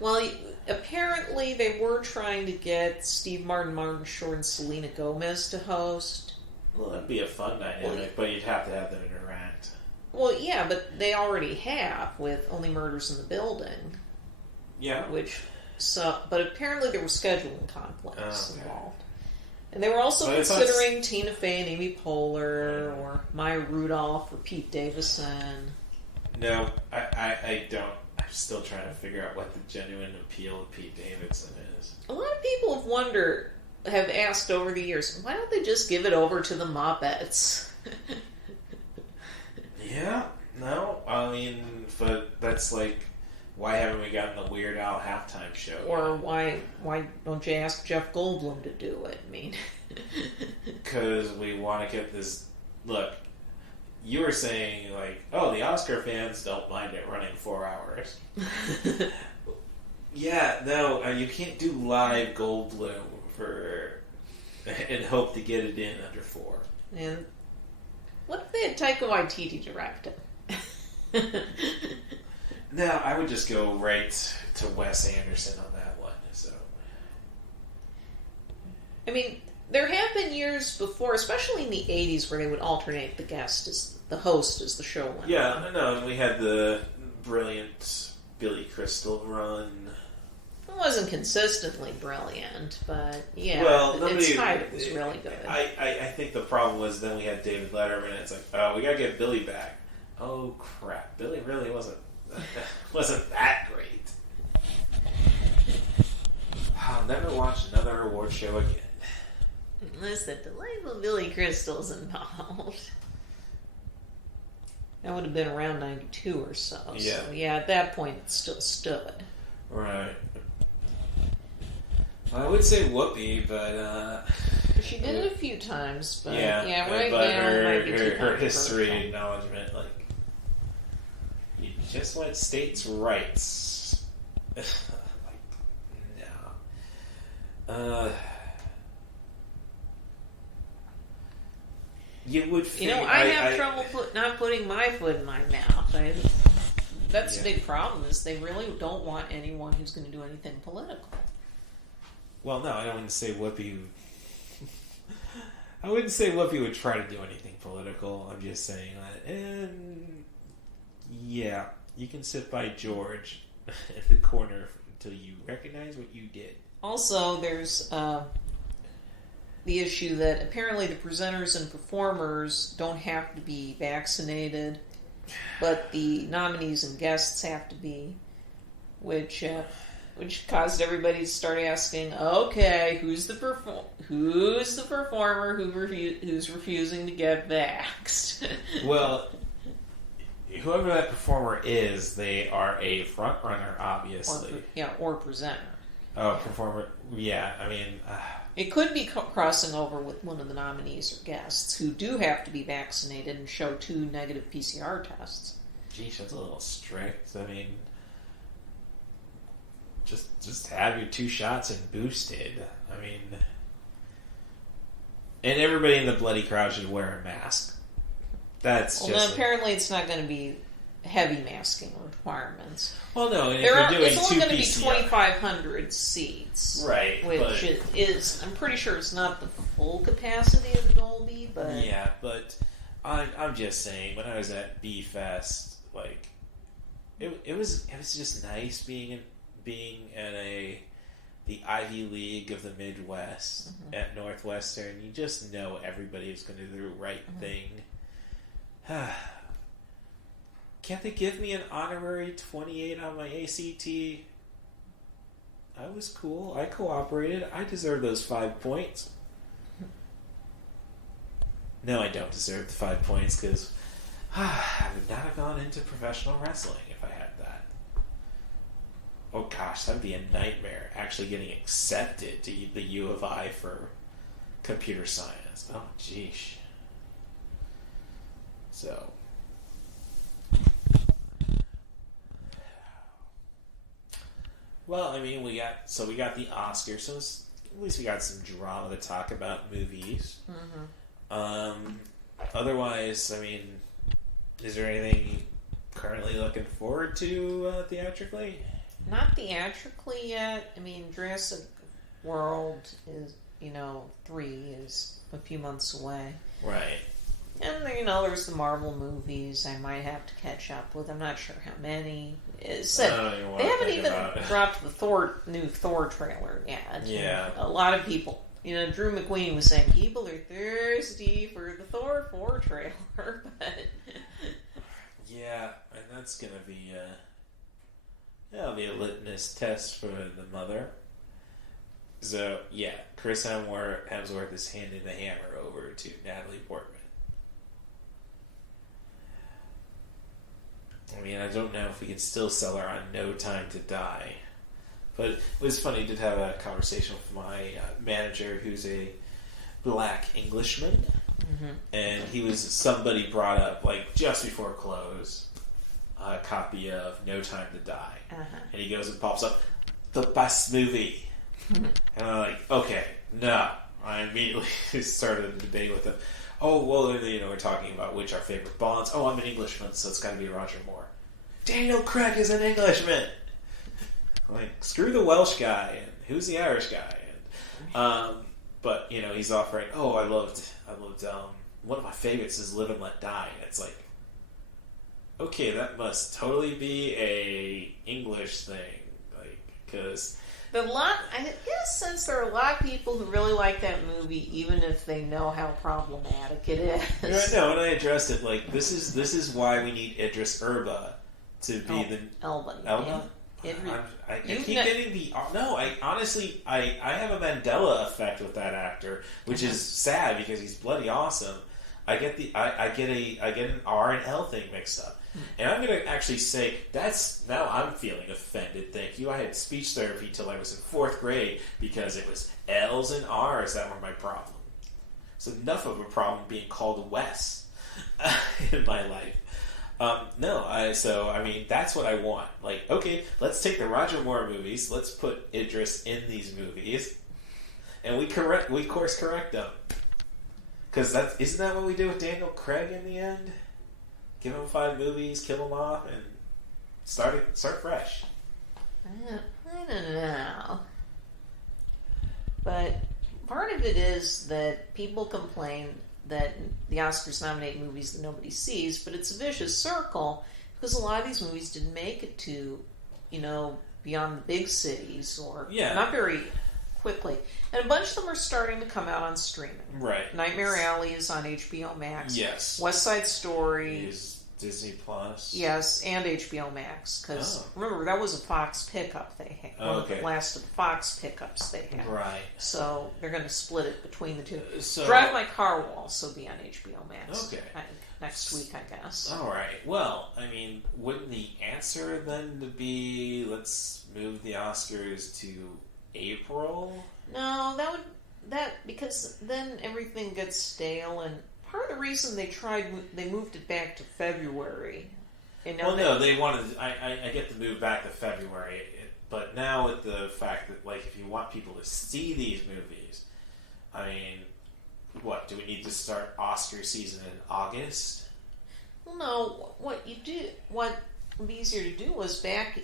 Well, apparently they were trying to get Steve Martin Short, and Selena Gomez to host. Well, that'd be a fun dynamic, but you'd have to have them interact. Well, yeah, but they already have with Only Murders in the Building. Yeah. But apparently there were scheduling conflicts involved. And they were also considering Tina Fey and Amy Poehler, or Maya Rudolph, or Pete Davidson. No, I don't. I'm still trying to figure out what the genuine appeal of Pete Davidson is. A lot of people have asked over the years, why don't they just give it over to the Moppets? Yeah, no, I mean, but that's like, why haven't we gotten the Weird Al halftime show? Or why don't you ask Jeff Goldblum to do it? I mean, because we want to get this. Look, you were saying like, oh, the Oscar fans don't mind it running 4 hours. Yeah, no, you can't do live Goldblum and hope to get it in under 4. And what if they had Taika Waititi direct it? No, I would just go right to Wes Anderson on that one. So, I mean, there have been years before, especially in the 80s, where they would alternate the host as the showrunner. Yeah, no, and we had the brilliant Billy Crystal run. It wasn't consistently brilliant, but yeah, well, its height was really good. I think the problem was then we had David Letterman, and it's like, oh, we gotta get Billy back. Oh crap, Billy really wasn't that great. I'll never watch another award show again. Unless the delightful Billy Crystal's involved. That would have been around 92 or so. Yeah. So yeah, at that point it still stood. Right. I would say Whoopi, but she did it a few times, but yeah, right but now her history acknowledgement, like, you just want states' rights. Like, no. You would. I have trouble not putting my foot in my mouth. That's the big problem. Is they really don't want anyone who's going to do anything political. Well, no, I wouldn't say Whoopi. I wouldn't say Whoopi would try to do anything political. I'm just saying that, and yeah, you can sit by George in the corner until you recognize what you did. Also, there's the issue that apparently the presenters and performers don't have to be vaccinated, but the nominees and guests have to be, which caused everybody to start asking, okay, who's the performer who's refusing to get vaxxed? Well, whoever that performer is, they are a front runner, obviously. Or presenter. Oh, performer. Yeah, I mean, it could be crossing over with one of the nominees or guests who do have to be vaccinated and show 2 negative PCR tests. Geez, that's a little strict. I mean, just have your 2 shots and boosted. I mean, and everybody in the bloody crowd should wear a mask. That's now apparently it's not going to be heavy masking requirements. Well, no, and it's only going to be 2,500 seats, right? Which is, I'm pretty sure it's not the full capacity of the Dolby, but yeah. But I'm just saying, when I was at B-Fest, like it was just nice being at the Ivy League of the Midwest at Northwestern. You just know everybody is going to do the right thing. Can't they give me an honorary 28 on my ACT? I was cool. I cooperated. I deserve those 5 points. No, I don't deserve the 5 points because I would not have gone into professional wrestling if I had that. Oh gosh, that'd be a nightmare, actually getting accepted to the U of I for computer science. Oh, geesh. So... Well, I mean, we got the Oscars, so at least we got some drama to talk about movies. Otherwise, I mean, is there anything currently looking forward to theatrically? Not theatrically yet. I mean, Jurassic World is, 3 is a few months away. Right. And, there's the Marvel movies I might have to catch up with. I'm not sure how many. They haven't even dropped the new Thor trailer yet. Yeah. And a lot of people, Drew McQueen was saying people are thirsty for the Thor 4 trailer, but... Yeah, and that's going to be... that'll be a litmus test for the mother. So, yeah, Chris Hemsworth is handing the hammer over to Natalie Portman. I mean, I don't know if we can still sell her on No Time to Die. But it was funny, I did have a conversation with my manager who's a black Englishman. And somebody brought up, just before close, a copy of No Time to Die. And he goes and pops up, the best movie. And I'm like, okay, no. I immediately started a debate with him. Oh, well, we're talking about which our favorite Bonds. Oh, I'm an Englishman, so it's got to be Roger Moore. Daniel Craig is an Englishman. Screw the Welsh guy, and who's the Irish guy? And, but, he's offering, I loved, one of my favorites is Live and Let Die. And it's like, okay, that must totally be a English thing. Because... I get a sense there are a lot of people who really like that movie, even if they know how problematic it is. No, and I addressed it. This is why we need Idris Elba to be the Elba. I keep getting the no. I honestly, I have a Mandela effect with that actor, which is sad because he's bloody awesome. I get an R and L thing mixed up. And I'm going to actually say, now I'm feeling offended, thank you. I had speech therapy till I was in 4th grade because it was L's and R's that were my problem. So enough of a problem being called Wes in my life. That's what I want. Okay, let's take the Roger Moore movies, let's put Idris in these movies, and we course correct them. Because isn't that what we do with Daniel Craig in the end? Give him 5 movies, kill him off, and start fresh. I don't know. But part of it is that people complain that the Oscars nominate movies that nobody sees, but it's a vicious circle because a lot of these movies didn't make it to, beyond the big cities or not very quickly. And a bunch of them are starting to come out on streaming. Right. Nightmare Alley is on HBO Max. Yes. West Side Story is Disney Plus. Yes, and HBO Max. Because remember, that was a Fox pickup they had. One of the last of the Fox pickups they had. Right. So they're going to split it between the two. So, Drive My Car will also be on HBO Max. Okay. Next week, I guess. All right. Well, I mean, wouldn't the answer then be let's move the Oscars to April? No, because then everything gets stale, and part of the reason they moved it back to February. They wanted. I get the move back to February, but now with the fact that if you want people to see these movies, I mean, what do we need to start Oscar season in August? Well, no. What would be easier to do was back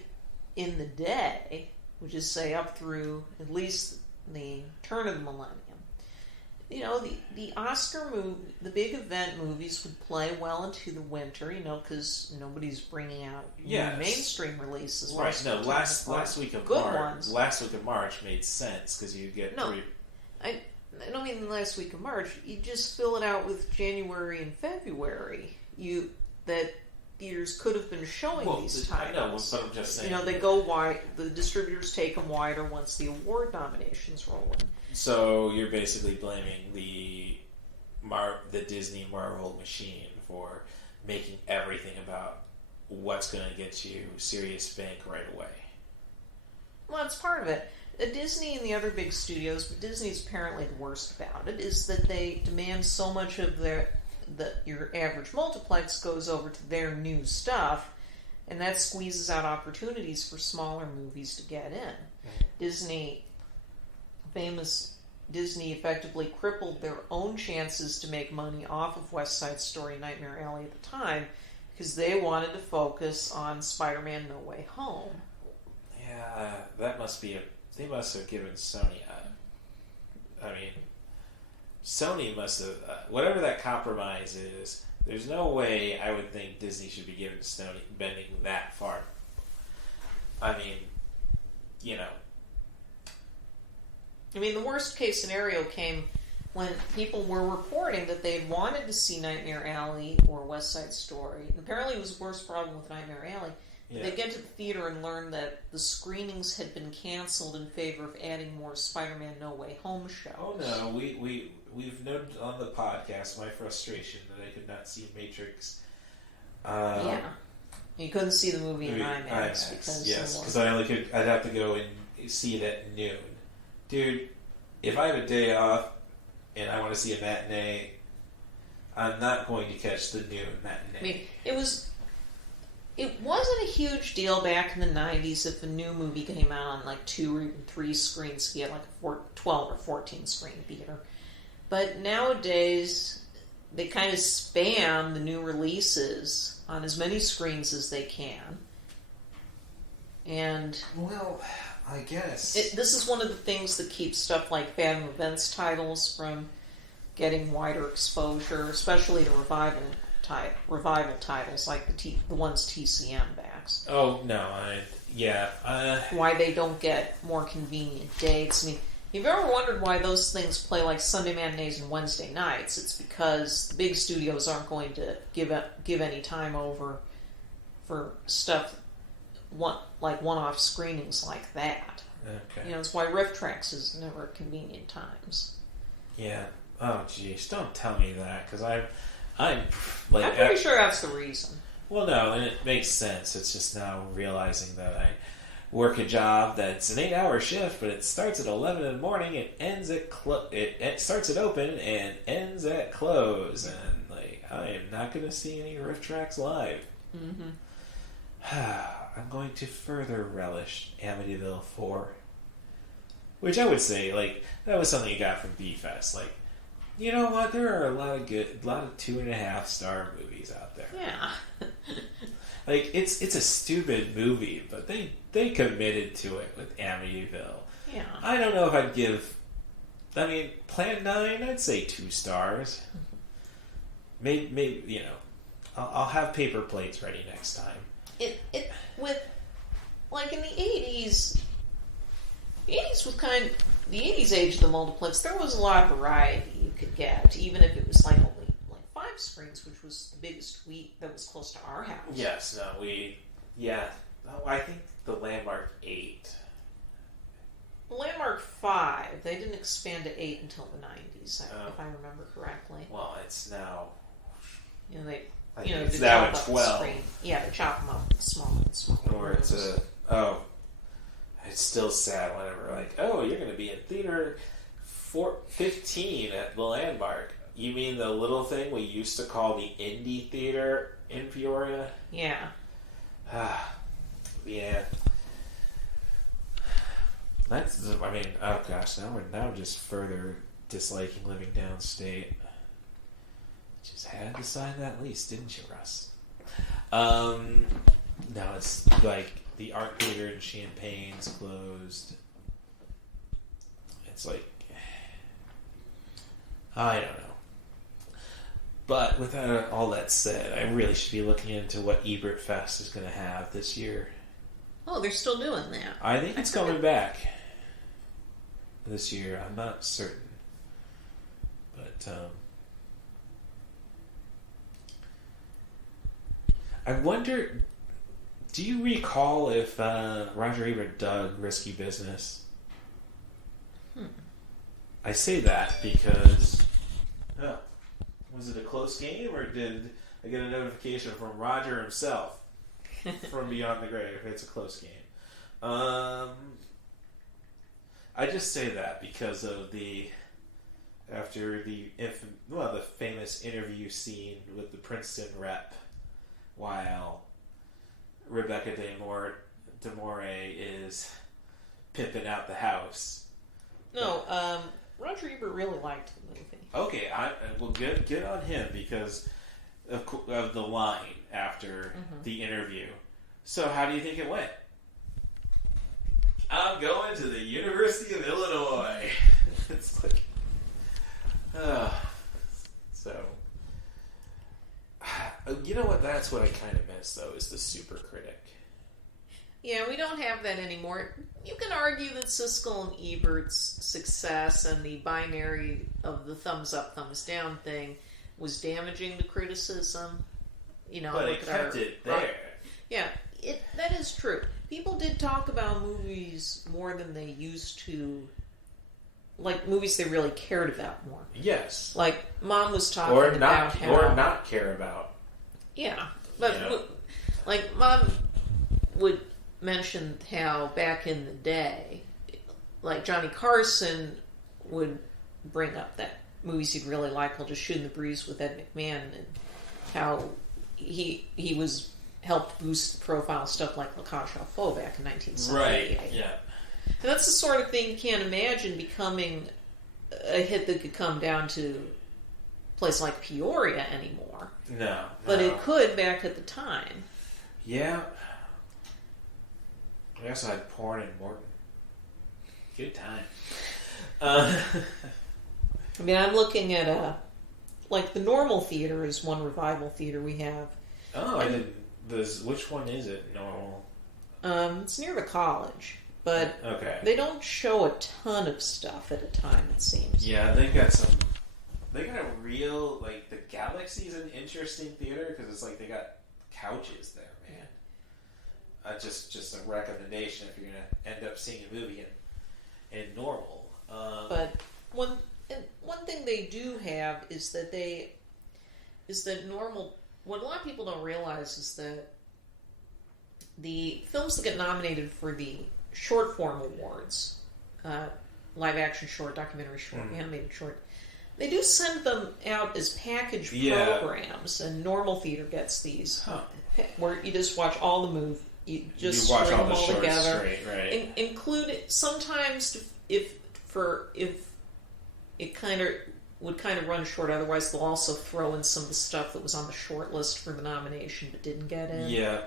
in the day, which is say up through at least the turn of the millennium. The Oscar movie, the big event movies would play well into the winter, because nobody's bringing out new mainstream releases. Right. No, last week of March. Last week of March made sense because you get three. I don't mean the last week of March. You just fill it out with January and February. That theaters could have been showing these titles. I know, but I'm just saying. They go wide. The distributors take them wider once the award nominations roll in. So you're basically blaming the Disney Marvel machine for making everything about what's going to get you serious bank right away. Well, that's part of it. Disney and the other big studios, but Disney's apparently the worst about it, is that they demand so much of your average multiplex goes over to their new stuff, And that squeezes out opportunities for smaller movies to get in. Disney effectively crippled their own chances to make money off of West Side Story and Nightmare Alley at the time because they wanted to focus on Spider-Man No Way Home. Yeah, that must be they must have given Sony Sony must have, whatever that compromise is, there's no way I would think Disney should be giving Sony bending that far. I mean, the worst case scenario came when people were reporting that they wanted to see Nightmare Alley or West Side Story. Apparently it was the worst problem with Nightmare Alley. Yeah. They get to the theater and learn that the screenings had been canceled in favor of adding more Spider-Man No Way Home shows. Oh no, we've noted on the podcast my frustration that I could not see Matrix. Yeah. You couldn't see the movie in IMAX because I'd have to go and see it at noon. Dude, if I have a day off and I want to see a matinee, I'm not going to catch the noon matinee. It wasn't a huge deal back in the 90s if a new movie came out on like 2 or 3 screens. You had like a 12 or 14 screen theater. But nowadays, they kind of spam the new releases on as many screens as they can. And well, I guess this is one of the things that keeps stuff like Phantom Events titles from getting wider exposure, especially to revival titles like the ones TCM backs. Oh no, why they don't get more convenient dates? If you've ever wondered why those things play like Sunday matinees and Wednesday nights, it's because the big studios aren't going to give any time over for stuff like one-off screenings like that. Okay. It's why Riff Tracks is never at convenient times. Yeah. Oh, jeez, don't tell me that, because I'm pretty sure that's the reason. Well, no, and it makes sense. It's just now realizing that I work a job that's an 8-hour shift, but it starts at 11 in the morning and ends at it starts at open and ends at close, and I am not going to see any Riff Tracks live. Mm-hmm. I'm going to further relish Amityville 4, which I would say that was something you got from B-Fest. You know what? There are a lot of 2.5 star movies out there. Yeah. It's a stupid movie, but they committed to it with Amityville. Yeah. I don't know if I'd give. Plan 9, I'd say 2 stars. Maybe I'll have paper plates ready next time. In the 80s. The 80s was the 80s age of the multiplex. There was a lot of variety you could get, even if it was only 5 screens, which was the biggest that was close to our house. Yes, I think the Landmark 8. The Landmark 5. They didn't expand to 8 until the 90s, if I remember correctly. Well, it's now. It's now at 12. Yeah, they chop them up smaller and smaller. Or it's it's still sad whenever you're going to be in theater 15 at the Landmark. You mean the little thing we used to call the indie theater in Peoria? Yeah. Yeah. That's. Oh gosh, now we're just further disliking living downstate. Just had to sign that lease, didn't you, Russ? Now it's the art theater in Champagne's closed. It's I don't know. But with all that said, I really should be looking into what Ebert Fest is going to have this year. Oh, they're still doing that. I think it's coming back this year. I'm not certain. But, I wonder, do you recall if Roger Ebert dug Risky Business? I say that because, was it a close game, or did I get a notification from Roger himself from Beyond the Grave? It's a close game. I just say that because of the famous interview scene with the Princeton rep while Rebecca De Mornay is pimping out the house. No, Roger Ebert really liked the movie. Okay, well, good on him because of the line after the interview. So, how do you think it went? I'm going to the University of Illinois. It's like, so. You know what? That's what I kind of miss, though, is the super critic. Yeah, we don't have that anymore. You can argue that Siskel and Ebert's success and the binary of the thumbs up, thumbs down thing was damaging to criticism. You know, but it kept it there. Yeah, that is true. People did talk about movies more than they used to. Like movies they really cared about more. Yes. Like Mom was talking about how... Or not care about. Yeah. But like Mom would mention how back in the day, like Johnny Carson would bring up that movies he'd really like, I'll Just Shoot in the Breeze with Ed McMahon, and how he was helped boost the profile stuff like La Cage aux Folles back in 1978. Right, yeah. And that's the sort of thing you can't imagine becoming a hit that could come down to a place like Peoria anymore. No. But it could back at the time. Yeah. I guess I had porn in Morton. Good time. I mean, I'm looking at like the Normal Theater is one revival theater we have. Oh, I didn't. Which one is it? Normal. It's near the college, but they don't show a ton of stuff at a time. It seems. Yeah, they got a real the Galaxy's an interesting theater because it's like they got couches there, man. Just a recommendation if you're gonna end up seeing a movie in Normal. But one thing they do have is that Normal. What a lot of people don't realize is that the films that get nominated for the short form awards, live action short, documentary short, animated short, they do send them out as package programs, and Normal Theater gets these where you just watch all the movies. You just watch string all them the all shorts together. straight, right. Include sometimes if it would kind of run short. Otherwise, they'll also throw in some of the stuff that was on the short list for the nomination but didn't get in. Yeah,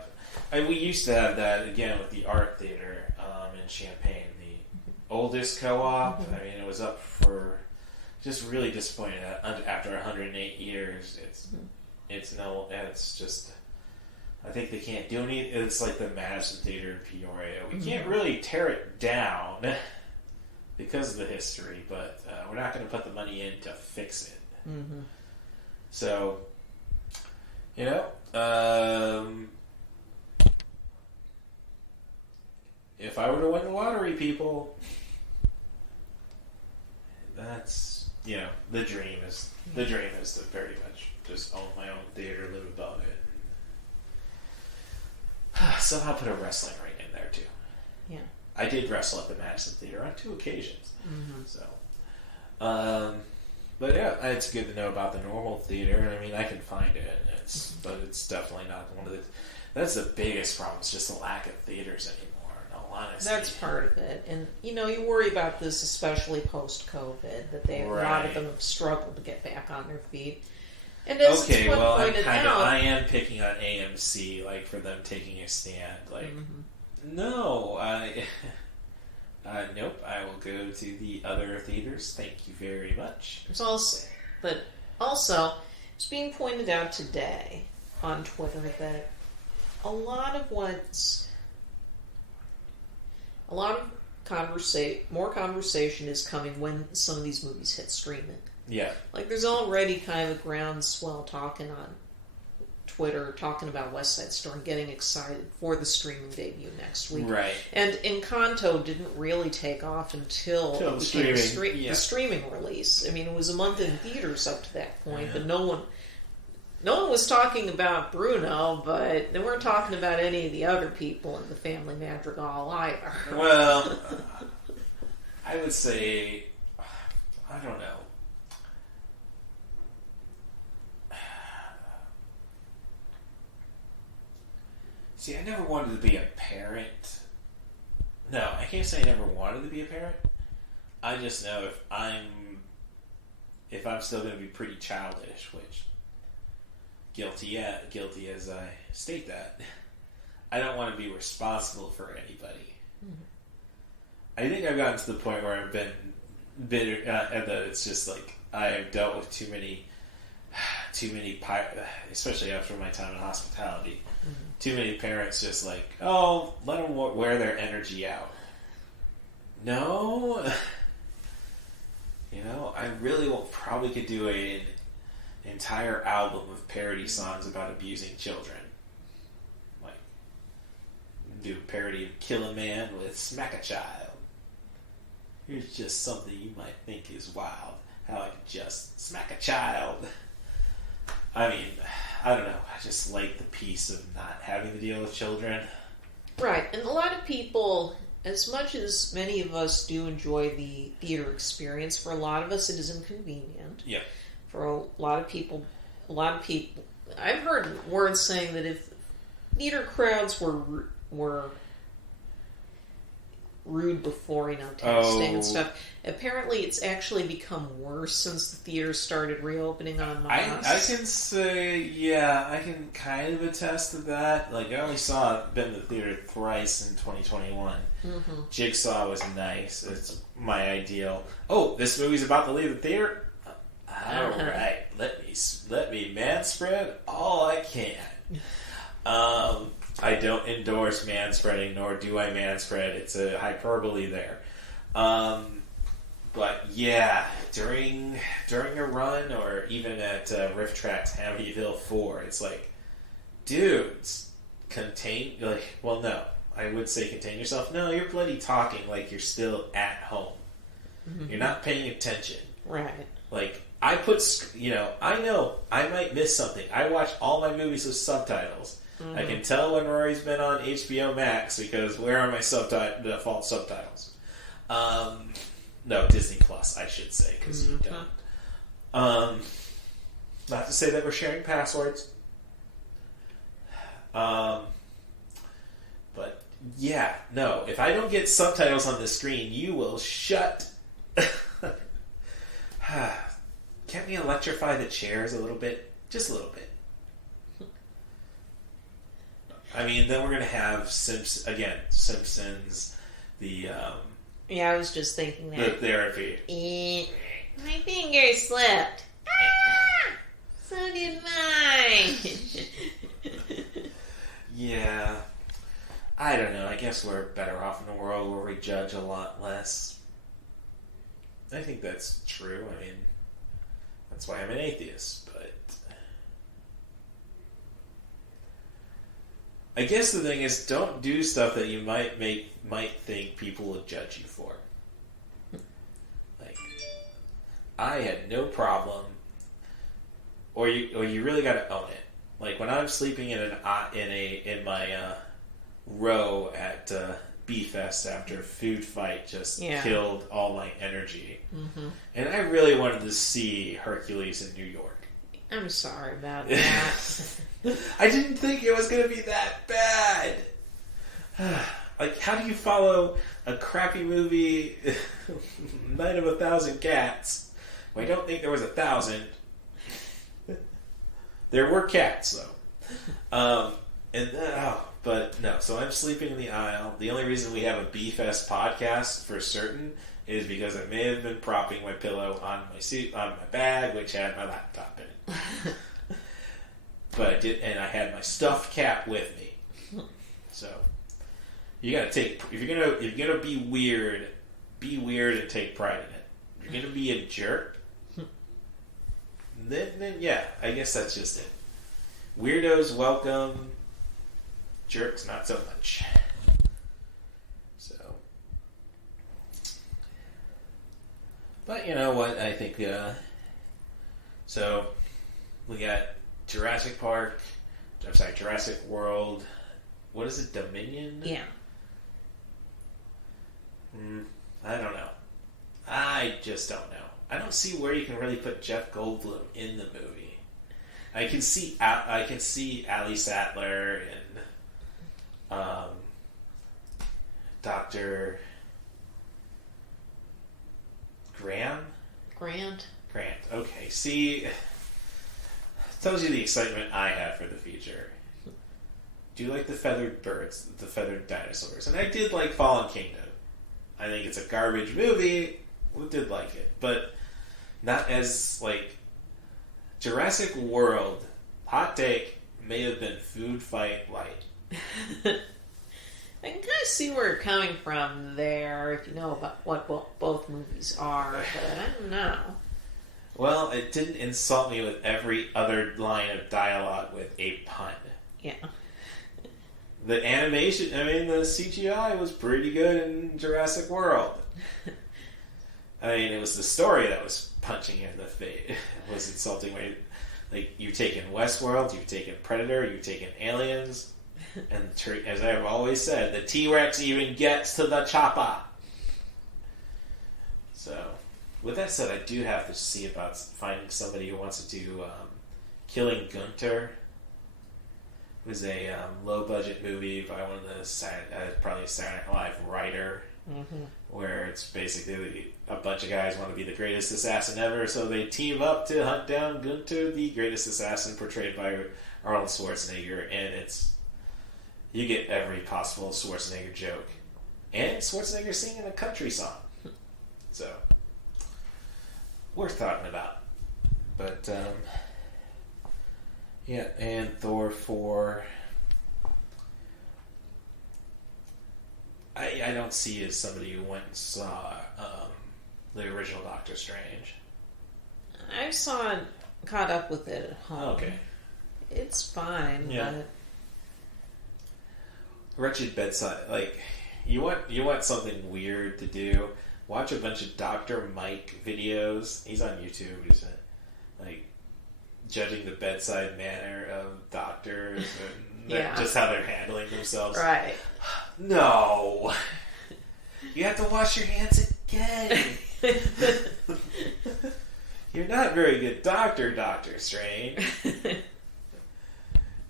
we used to have that again with the art theater in Champaign, the oldest co-op. I mean, it was up for just really disappointed that after 108 years, it's just. I think they can't do any. It's like the Madison Theater in Peoria. We can't really tear it down because of the history, but we're not going to put the money in to fix it. Mm-hmm. So, if I were to win the lottery, people, that's the dream is to very much just own my own theater, live above it. Somehow put a wrestling ring in there too. Yeah, I did wrestle at the Madison Theater on 2 occasions. So, but yeah, it's good to know about the Normal Theater. I mean, I can find it. But it's definitely not one of the. That's the biggest problem. It's just the lack of theaters anymore. In all honesty, that's part of it. And you worry about this, especially post-COVID, that a lot of them have struggled to get back on their feet. And as I am picking on AMC, for them taking a stand. No, nope. I will go to the other theaters. Thank you very much. But also, it's being pointed out today on Twitter that a lot of more conversation is coming when some of these movies hit streaming. Yeah. There's already kind of a groundswell talking on Twitter, talking about West Side Story and getting excited for the streaming debut next week. Right. And Encanto didn't really take off until it became the streaming release. I mean, it was a month in theaters up to that point, but no one was talking about Bruno, but they weren't talking about any of the other people in the Family Madrigal either. Well, I would say, I don't know. See, I never wanted to be a parent. No, I can't say I never wanted to be a parent. I just know if I'm still going to be pretty childish, which guilty as I state that, I don't want to be responsible for anybody. Mm-hmm. I think I've gotten to the point where I've been bitter, and that it's just like I have dealt with too many, especially after my time in hospitality. Mm-hmm. Too many parents just like, oh, let them wear their energy out. No, I really probably could do an entire album of parody songs about abusing children. Like, do a parody of Kill a Man with Smack a Child. Here's just something you might think is wild. How I could just smack a child. I mean, I don't know. I just like the peace of not having to deal with children. Right. And a lot of people, as much as many of us do enjoy the theater experience, for a lot of us it is inconvenient. Yeah. For a lot of people, I've heard words saying that if theater crowds were rude before, texting and stuff. Apparently, it's actually become worse since the theaters started reopening on Moss. I can say, yeah, I can kind of attest to that. Like, I only been to the theater thrice in 2021. Mm-hmm. Jigsaw was nice. It's my ideal. Oh, this movie's about to leave the theater? All right, let me manspread all I can. I don't endorse manspreading, nor do I manspread. It's a hyperbole there. But yeah, during a run, or even at Riff Tracks Amityville 4, it's like, dudes, I would say contain yourself. No, you're bloody talking like you're still at home. Mm-hmm. You're not paying attention. Right. Like, I know I might miss something. I watch all my movies with subtitles. Mm-hmm. I can tell when Rory's been on HBO Max because where are my default subtitles? No, Disney Plus, I should say, because you don't. Not to say that we're sharing passwords. But yeah, no. If I don't get subtitles on the screen, you will shut. Can't we electrify the chairs a little bit? Just a little bit. I mean, then we're going to have Simpsons, the... yeah, I was just thinking that. The therapy. My finger slipped. Ah! So did mine. Yeah. I don't know. I guess we're better off in a world where we judge a lot less. I think that's true. I mean, that's why I'm an atheist, but... I guess the thing is, don't do stuff that you might think people will judge you for. Like, I had no problem, or you really got to own it. Like when I'm sleeping in my row at B-Fest after Food Fight just killed all my energy, and I really wanted to see Hercules in New York. I'm sorry about that. I didn't think it was going to be that bad. Like, how do you follow a crappy movie, Night of 1,000 Cats? Well, I don't think there was 1,000. There were cats, though. But no, so I'm sleeping in the aisle. The only reason we have a B-Fest podcast for certain is because I may have been propping my pillow on my bag, which had my laptop in it. But I did, and I had my stuffed cat with me. So you gotta if you're gonna be weird and take pride in it. If you're gonna be a jerk, then yeah, I guess that's just it. Weirdos welcome, jerks not so much. So, but you know what? I think so. We got Jurassic World. What is it? Dominion? Yeah. I don't know. I just don't know. I don't see where you can really put Jeff Goldblum in the movie. I can see Ali Sattler and Dr. Grant. Okay, see, tells you the excitement I have for the future. Do you like the feathered birds, the feathered dinosaurs? And I did like Fallen Kingdom. I think it's a garbage movie. I did like it, but not as, like, Jurassic World, hot take, may have been food fight light. I can kind of see where you're coming from there, if you know about what both movies are, but I don't know. Well, it didn't insult me with every other line of dialogue with a pun. Yeah. The animation, the CGI was pretty good in Jurassic World. It was the story that was punching you in the face. It was insulting. Like, you've taken Westworld, you've taken Predator, you've taken Aliens, and as I've always said, the T-Rex even gets to the chopper. So, with that said, I do have to see about finding somebody who wants to do Killing Gunther. It was a low-budget movie by one of the probably a Saturday Night Live writer, where it's basically a bunch of guys want to be the greatest assassin ever, so they team up to hunt down Gunther, the greatest assassin, portrayed by Arnold Schwarzenegger, and you get every possible Schwarzenegger joke, and Schwarzenegger singing a country song, so worth talking about. But yeah, and Thor 4. I don't see as somebody who went and saw the original Doctor Strange. I caught up with it at home. Okay. It's fine, but... Wretched Bedside, like, you want something weird to do, watch a bunch of Dr. Mike videos. He's on YouTube. He's like judging the bedside manner of doctors and just how they're handling themselves. Right. No. You have to wash your hands again. You're not very good Doctor Strange.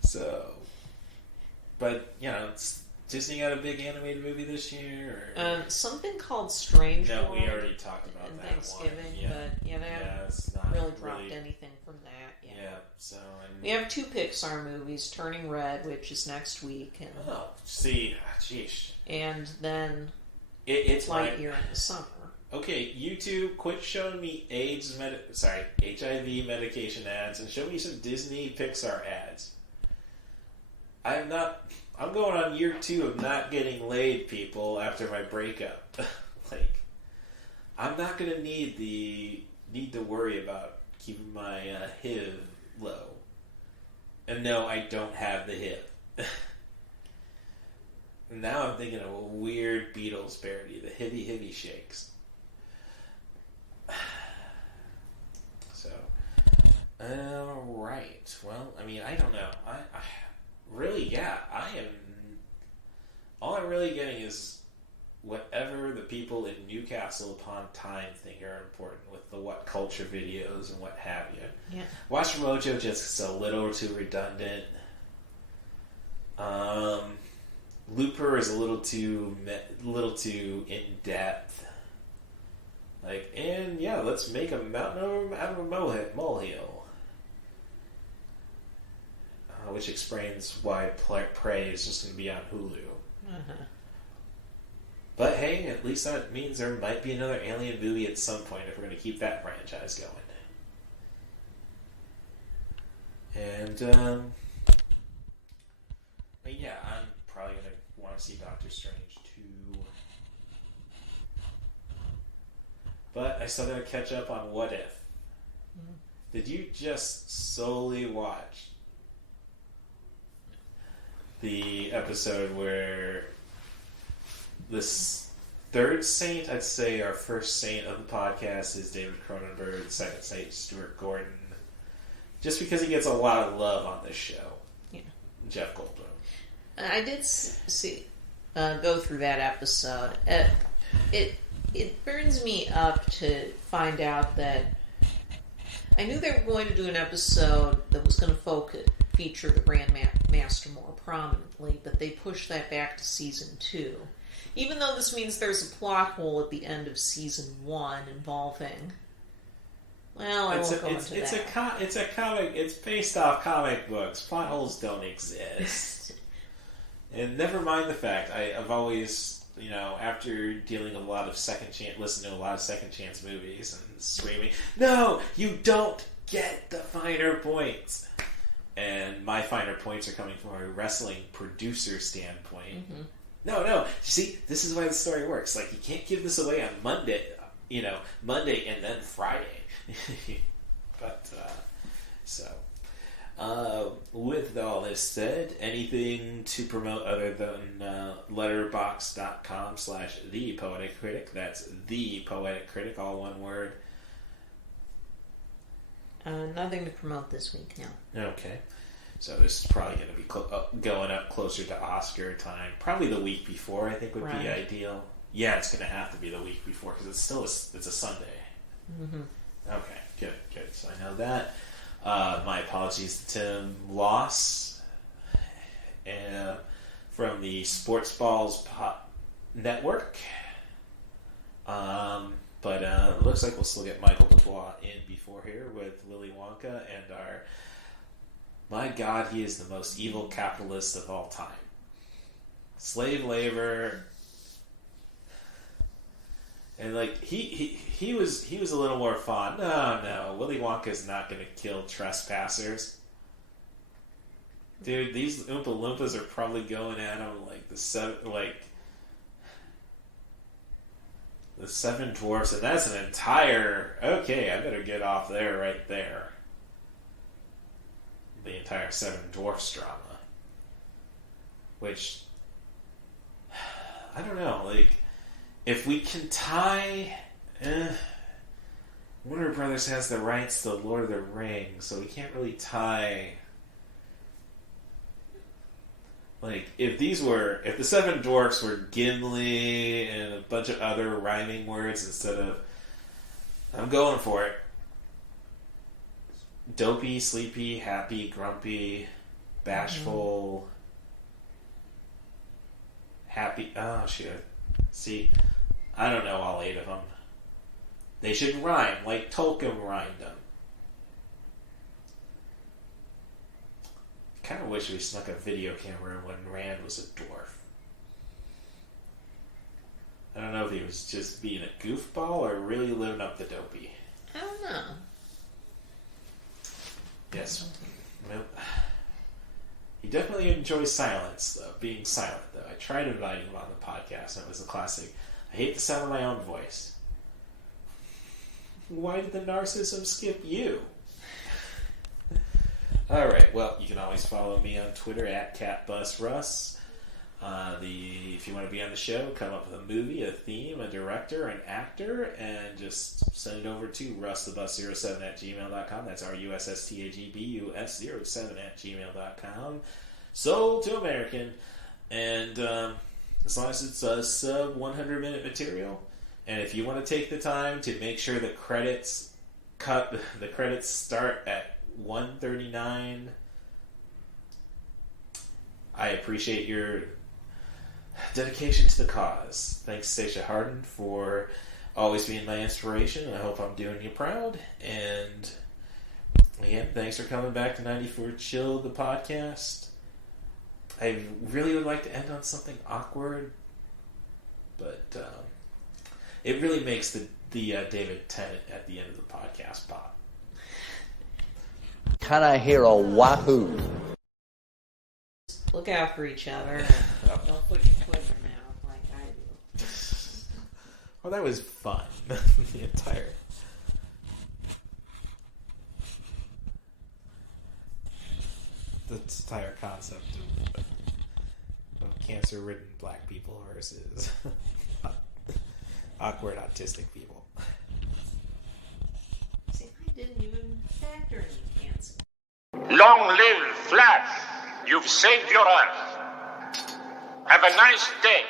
So, but, Disney got a big animated movie this year? Or? Something called Strange No, World we already talked about in that Thanksgiving, one. but, they it's haven't not really dropped anything from that yet. Yeah, so... We have 2 Pixar movies, Turning Red, which is next week. And, Sheesh. And then it's Lightyear in the summer. Okay, YouTube, quit showing me HIV medication ads and show me some Disney Pixar ads. I'm going on year 2 of not getting laid, people, after my breakup. Like, I'm not going to need to worry about keeping my HIV low. And no, I don't have the HIV. Now I'm thinking of a weird Beatles parody, the Hibby Shakes. So, alright. Well, I don't know. I really, all I'm really getting is whatever the people in Newcastle upon Tyne think are important with the What Culture videos and what have you. Yeah. Watch Mojo just a little too redundant. Looper is a little too in depth. Let's make a mountain out of a molehill. Which explains why Prey is just going to be on Hulu. Uh-huh. But hey, at least that means there might be another Alien movie at some point if we're going to keep that franchise going. And, I'm probably going to want to see Doctor Strange 2. But I still got to catch up on What If. Mm-hmm. Did you just solely watch the episode where this third saint, I'd say our first saint of the podcast is David Cronenberg, the second saint Stuart Gordon, just because he gets a lot of love on this show. Yeah. Jeff Goldblum. I did go through that episode. It burns me up to find out that I knew they were going to do an episode that was going to feature the Grand Master more prominently, but they pushed that back to season 2. Even though this means there's a plot hole at the end of season 1 involving... Well, I won't go into that. It's a comic. It's based off comic books. Plot holes don't exist. And never mind the fact, I've always, after dealing with a lot of listening to a lot of second chance movies and screaming, "No, you don't get the finer points." And my finer points are coming from a wrestling producer standpoint. Mm-hmm. No. See, this is why the story works. Like, you can't give this away on Monday, Monday and then Friday. But, with all this said, anything to promote other than letterboxd.com/ThePoeticCritic? That's ThePoeticCritic, all one word. Nothing to promote this week, no. Okay. So this is probably going to be going up closer to Oscar time. Probably the week before, I think, would be ideal. Yeah, it's going to have to be the week before, because it's a Sunday. Mm-hmm. Okay, good. So I know that. My apologies to Tim Loss from the Sports Balls Network. But it looks like we'll still get Michael Dubois in before here with Willy Wonka and my God, he is the most evil capitalist of all time. Slave labor. And he was a little more fun. No, Willy Wonka is not going to kill trespassers. Dude, these Oompa Loompas are probably going at him like the seven dwarfs, and that's an entire... Okay, I better get off there right there. The entire Seven Dwarfs drama. Which... I don't know, if we can tie... Warner Brothers has the rights to Lord of the Rings, so we can't really tie... if the Seven Dwarfs were Gimli and a bunch of other rhyming words instead of... I'm going for it. Dopey, sleepy, happy, grumpy, bashful, happy... Oh, shit. See, I don't know all 8 of them. They should rhyme, like Tolkien rhymed them. Kind of wish we snuck a video camera when Rand was a dwarf. I don't know if he was just being a goofball or really living up the dopey. I don't know. Yes. Nope. He definitely enjoys silence, though. Being silent, though. I tried inviting him on the podcast, and it was a classic. I hate the sound of my own voice. Why did the narcissism skip you? Alright, well, you can always follow me on Twitter at CatBusRuss. If you want to be on the show, come up with a movie, a theme, a director, an actor, and just send it over to russthebus07@gmail.com. That's RUSSTAGBUS07@gmail.com. Sold to American. And as long as it's a sub 100-minute material, and if you want to take the time to make sure the credits start at 1:39, I appreciate your dedication to the cause. Thanks, Stacia Harden, for always being my inspiration. I hope I'm doing you proud. And again, thanks for coming back to 94 Chill, the podcast. I really would like to end on something awkward, but it really makes the David Tennant at the end of the podcast pop. Can I hear a wahoo? Look out for each other. And don't put your foot in your mouth like I do. Well, that was fun. The entire concept of cancer-ridden black people versus awkward autistic people. See, I didn't even factor in cancer. Long live Flash! You've saved your Earth. Have a nice day.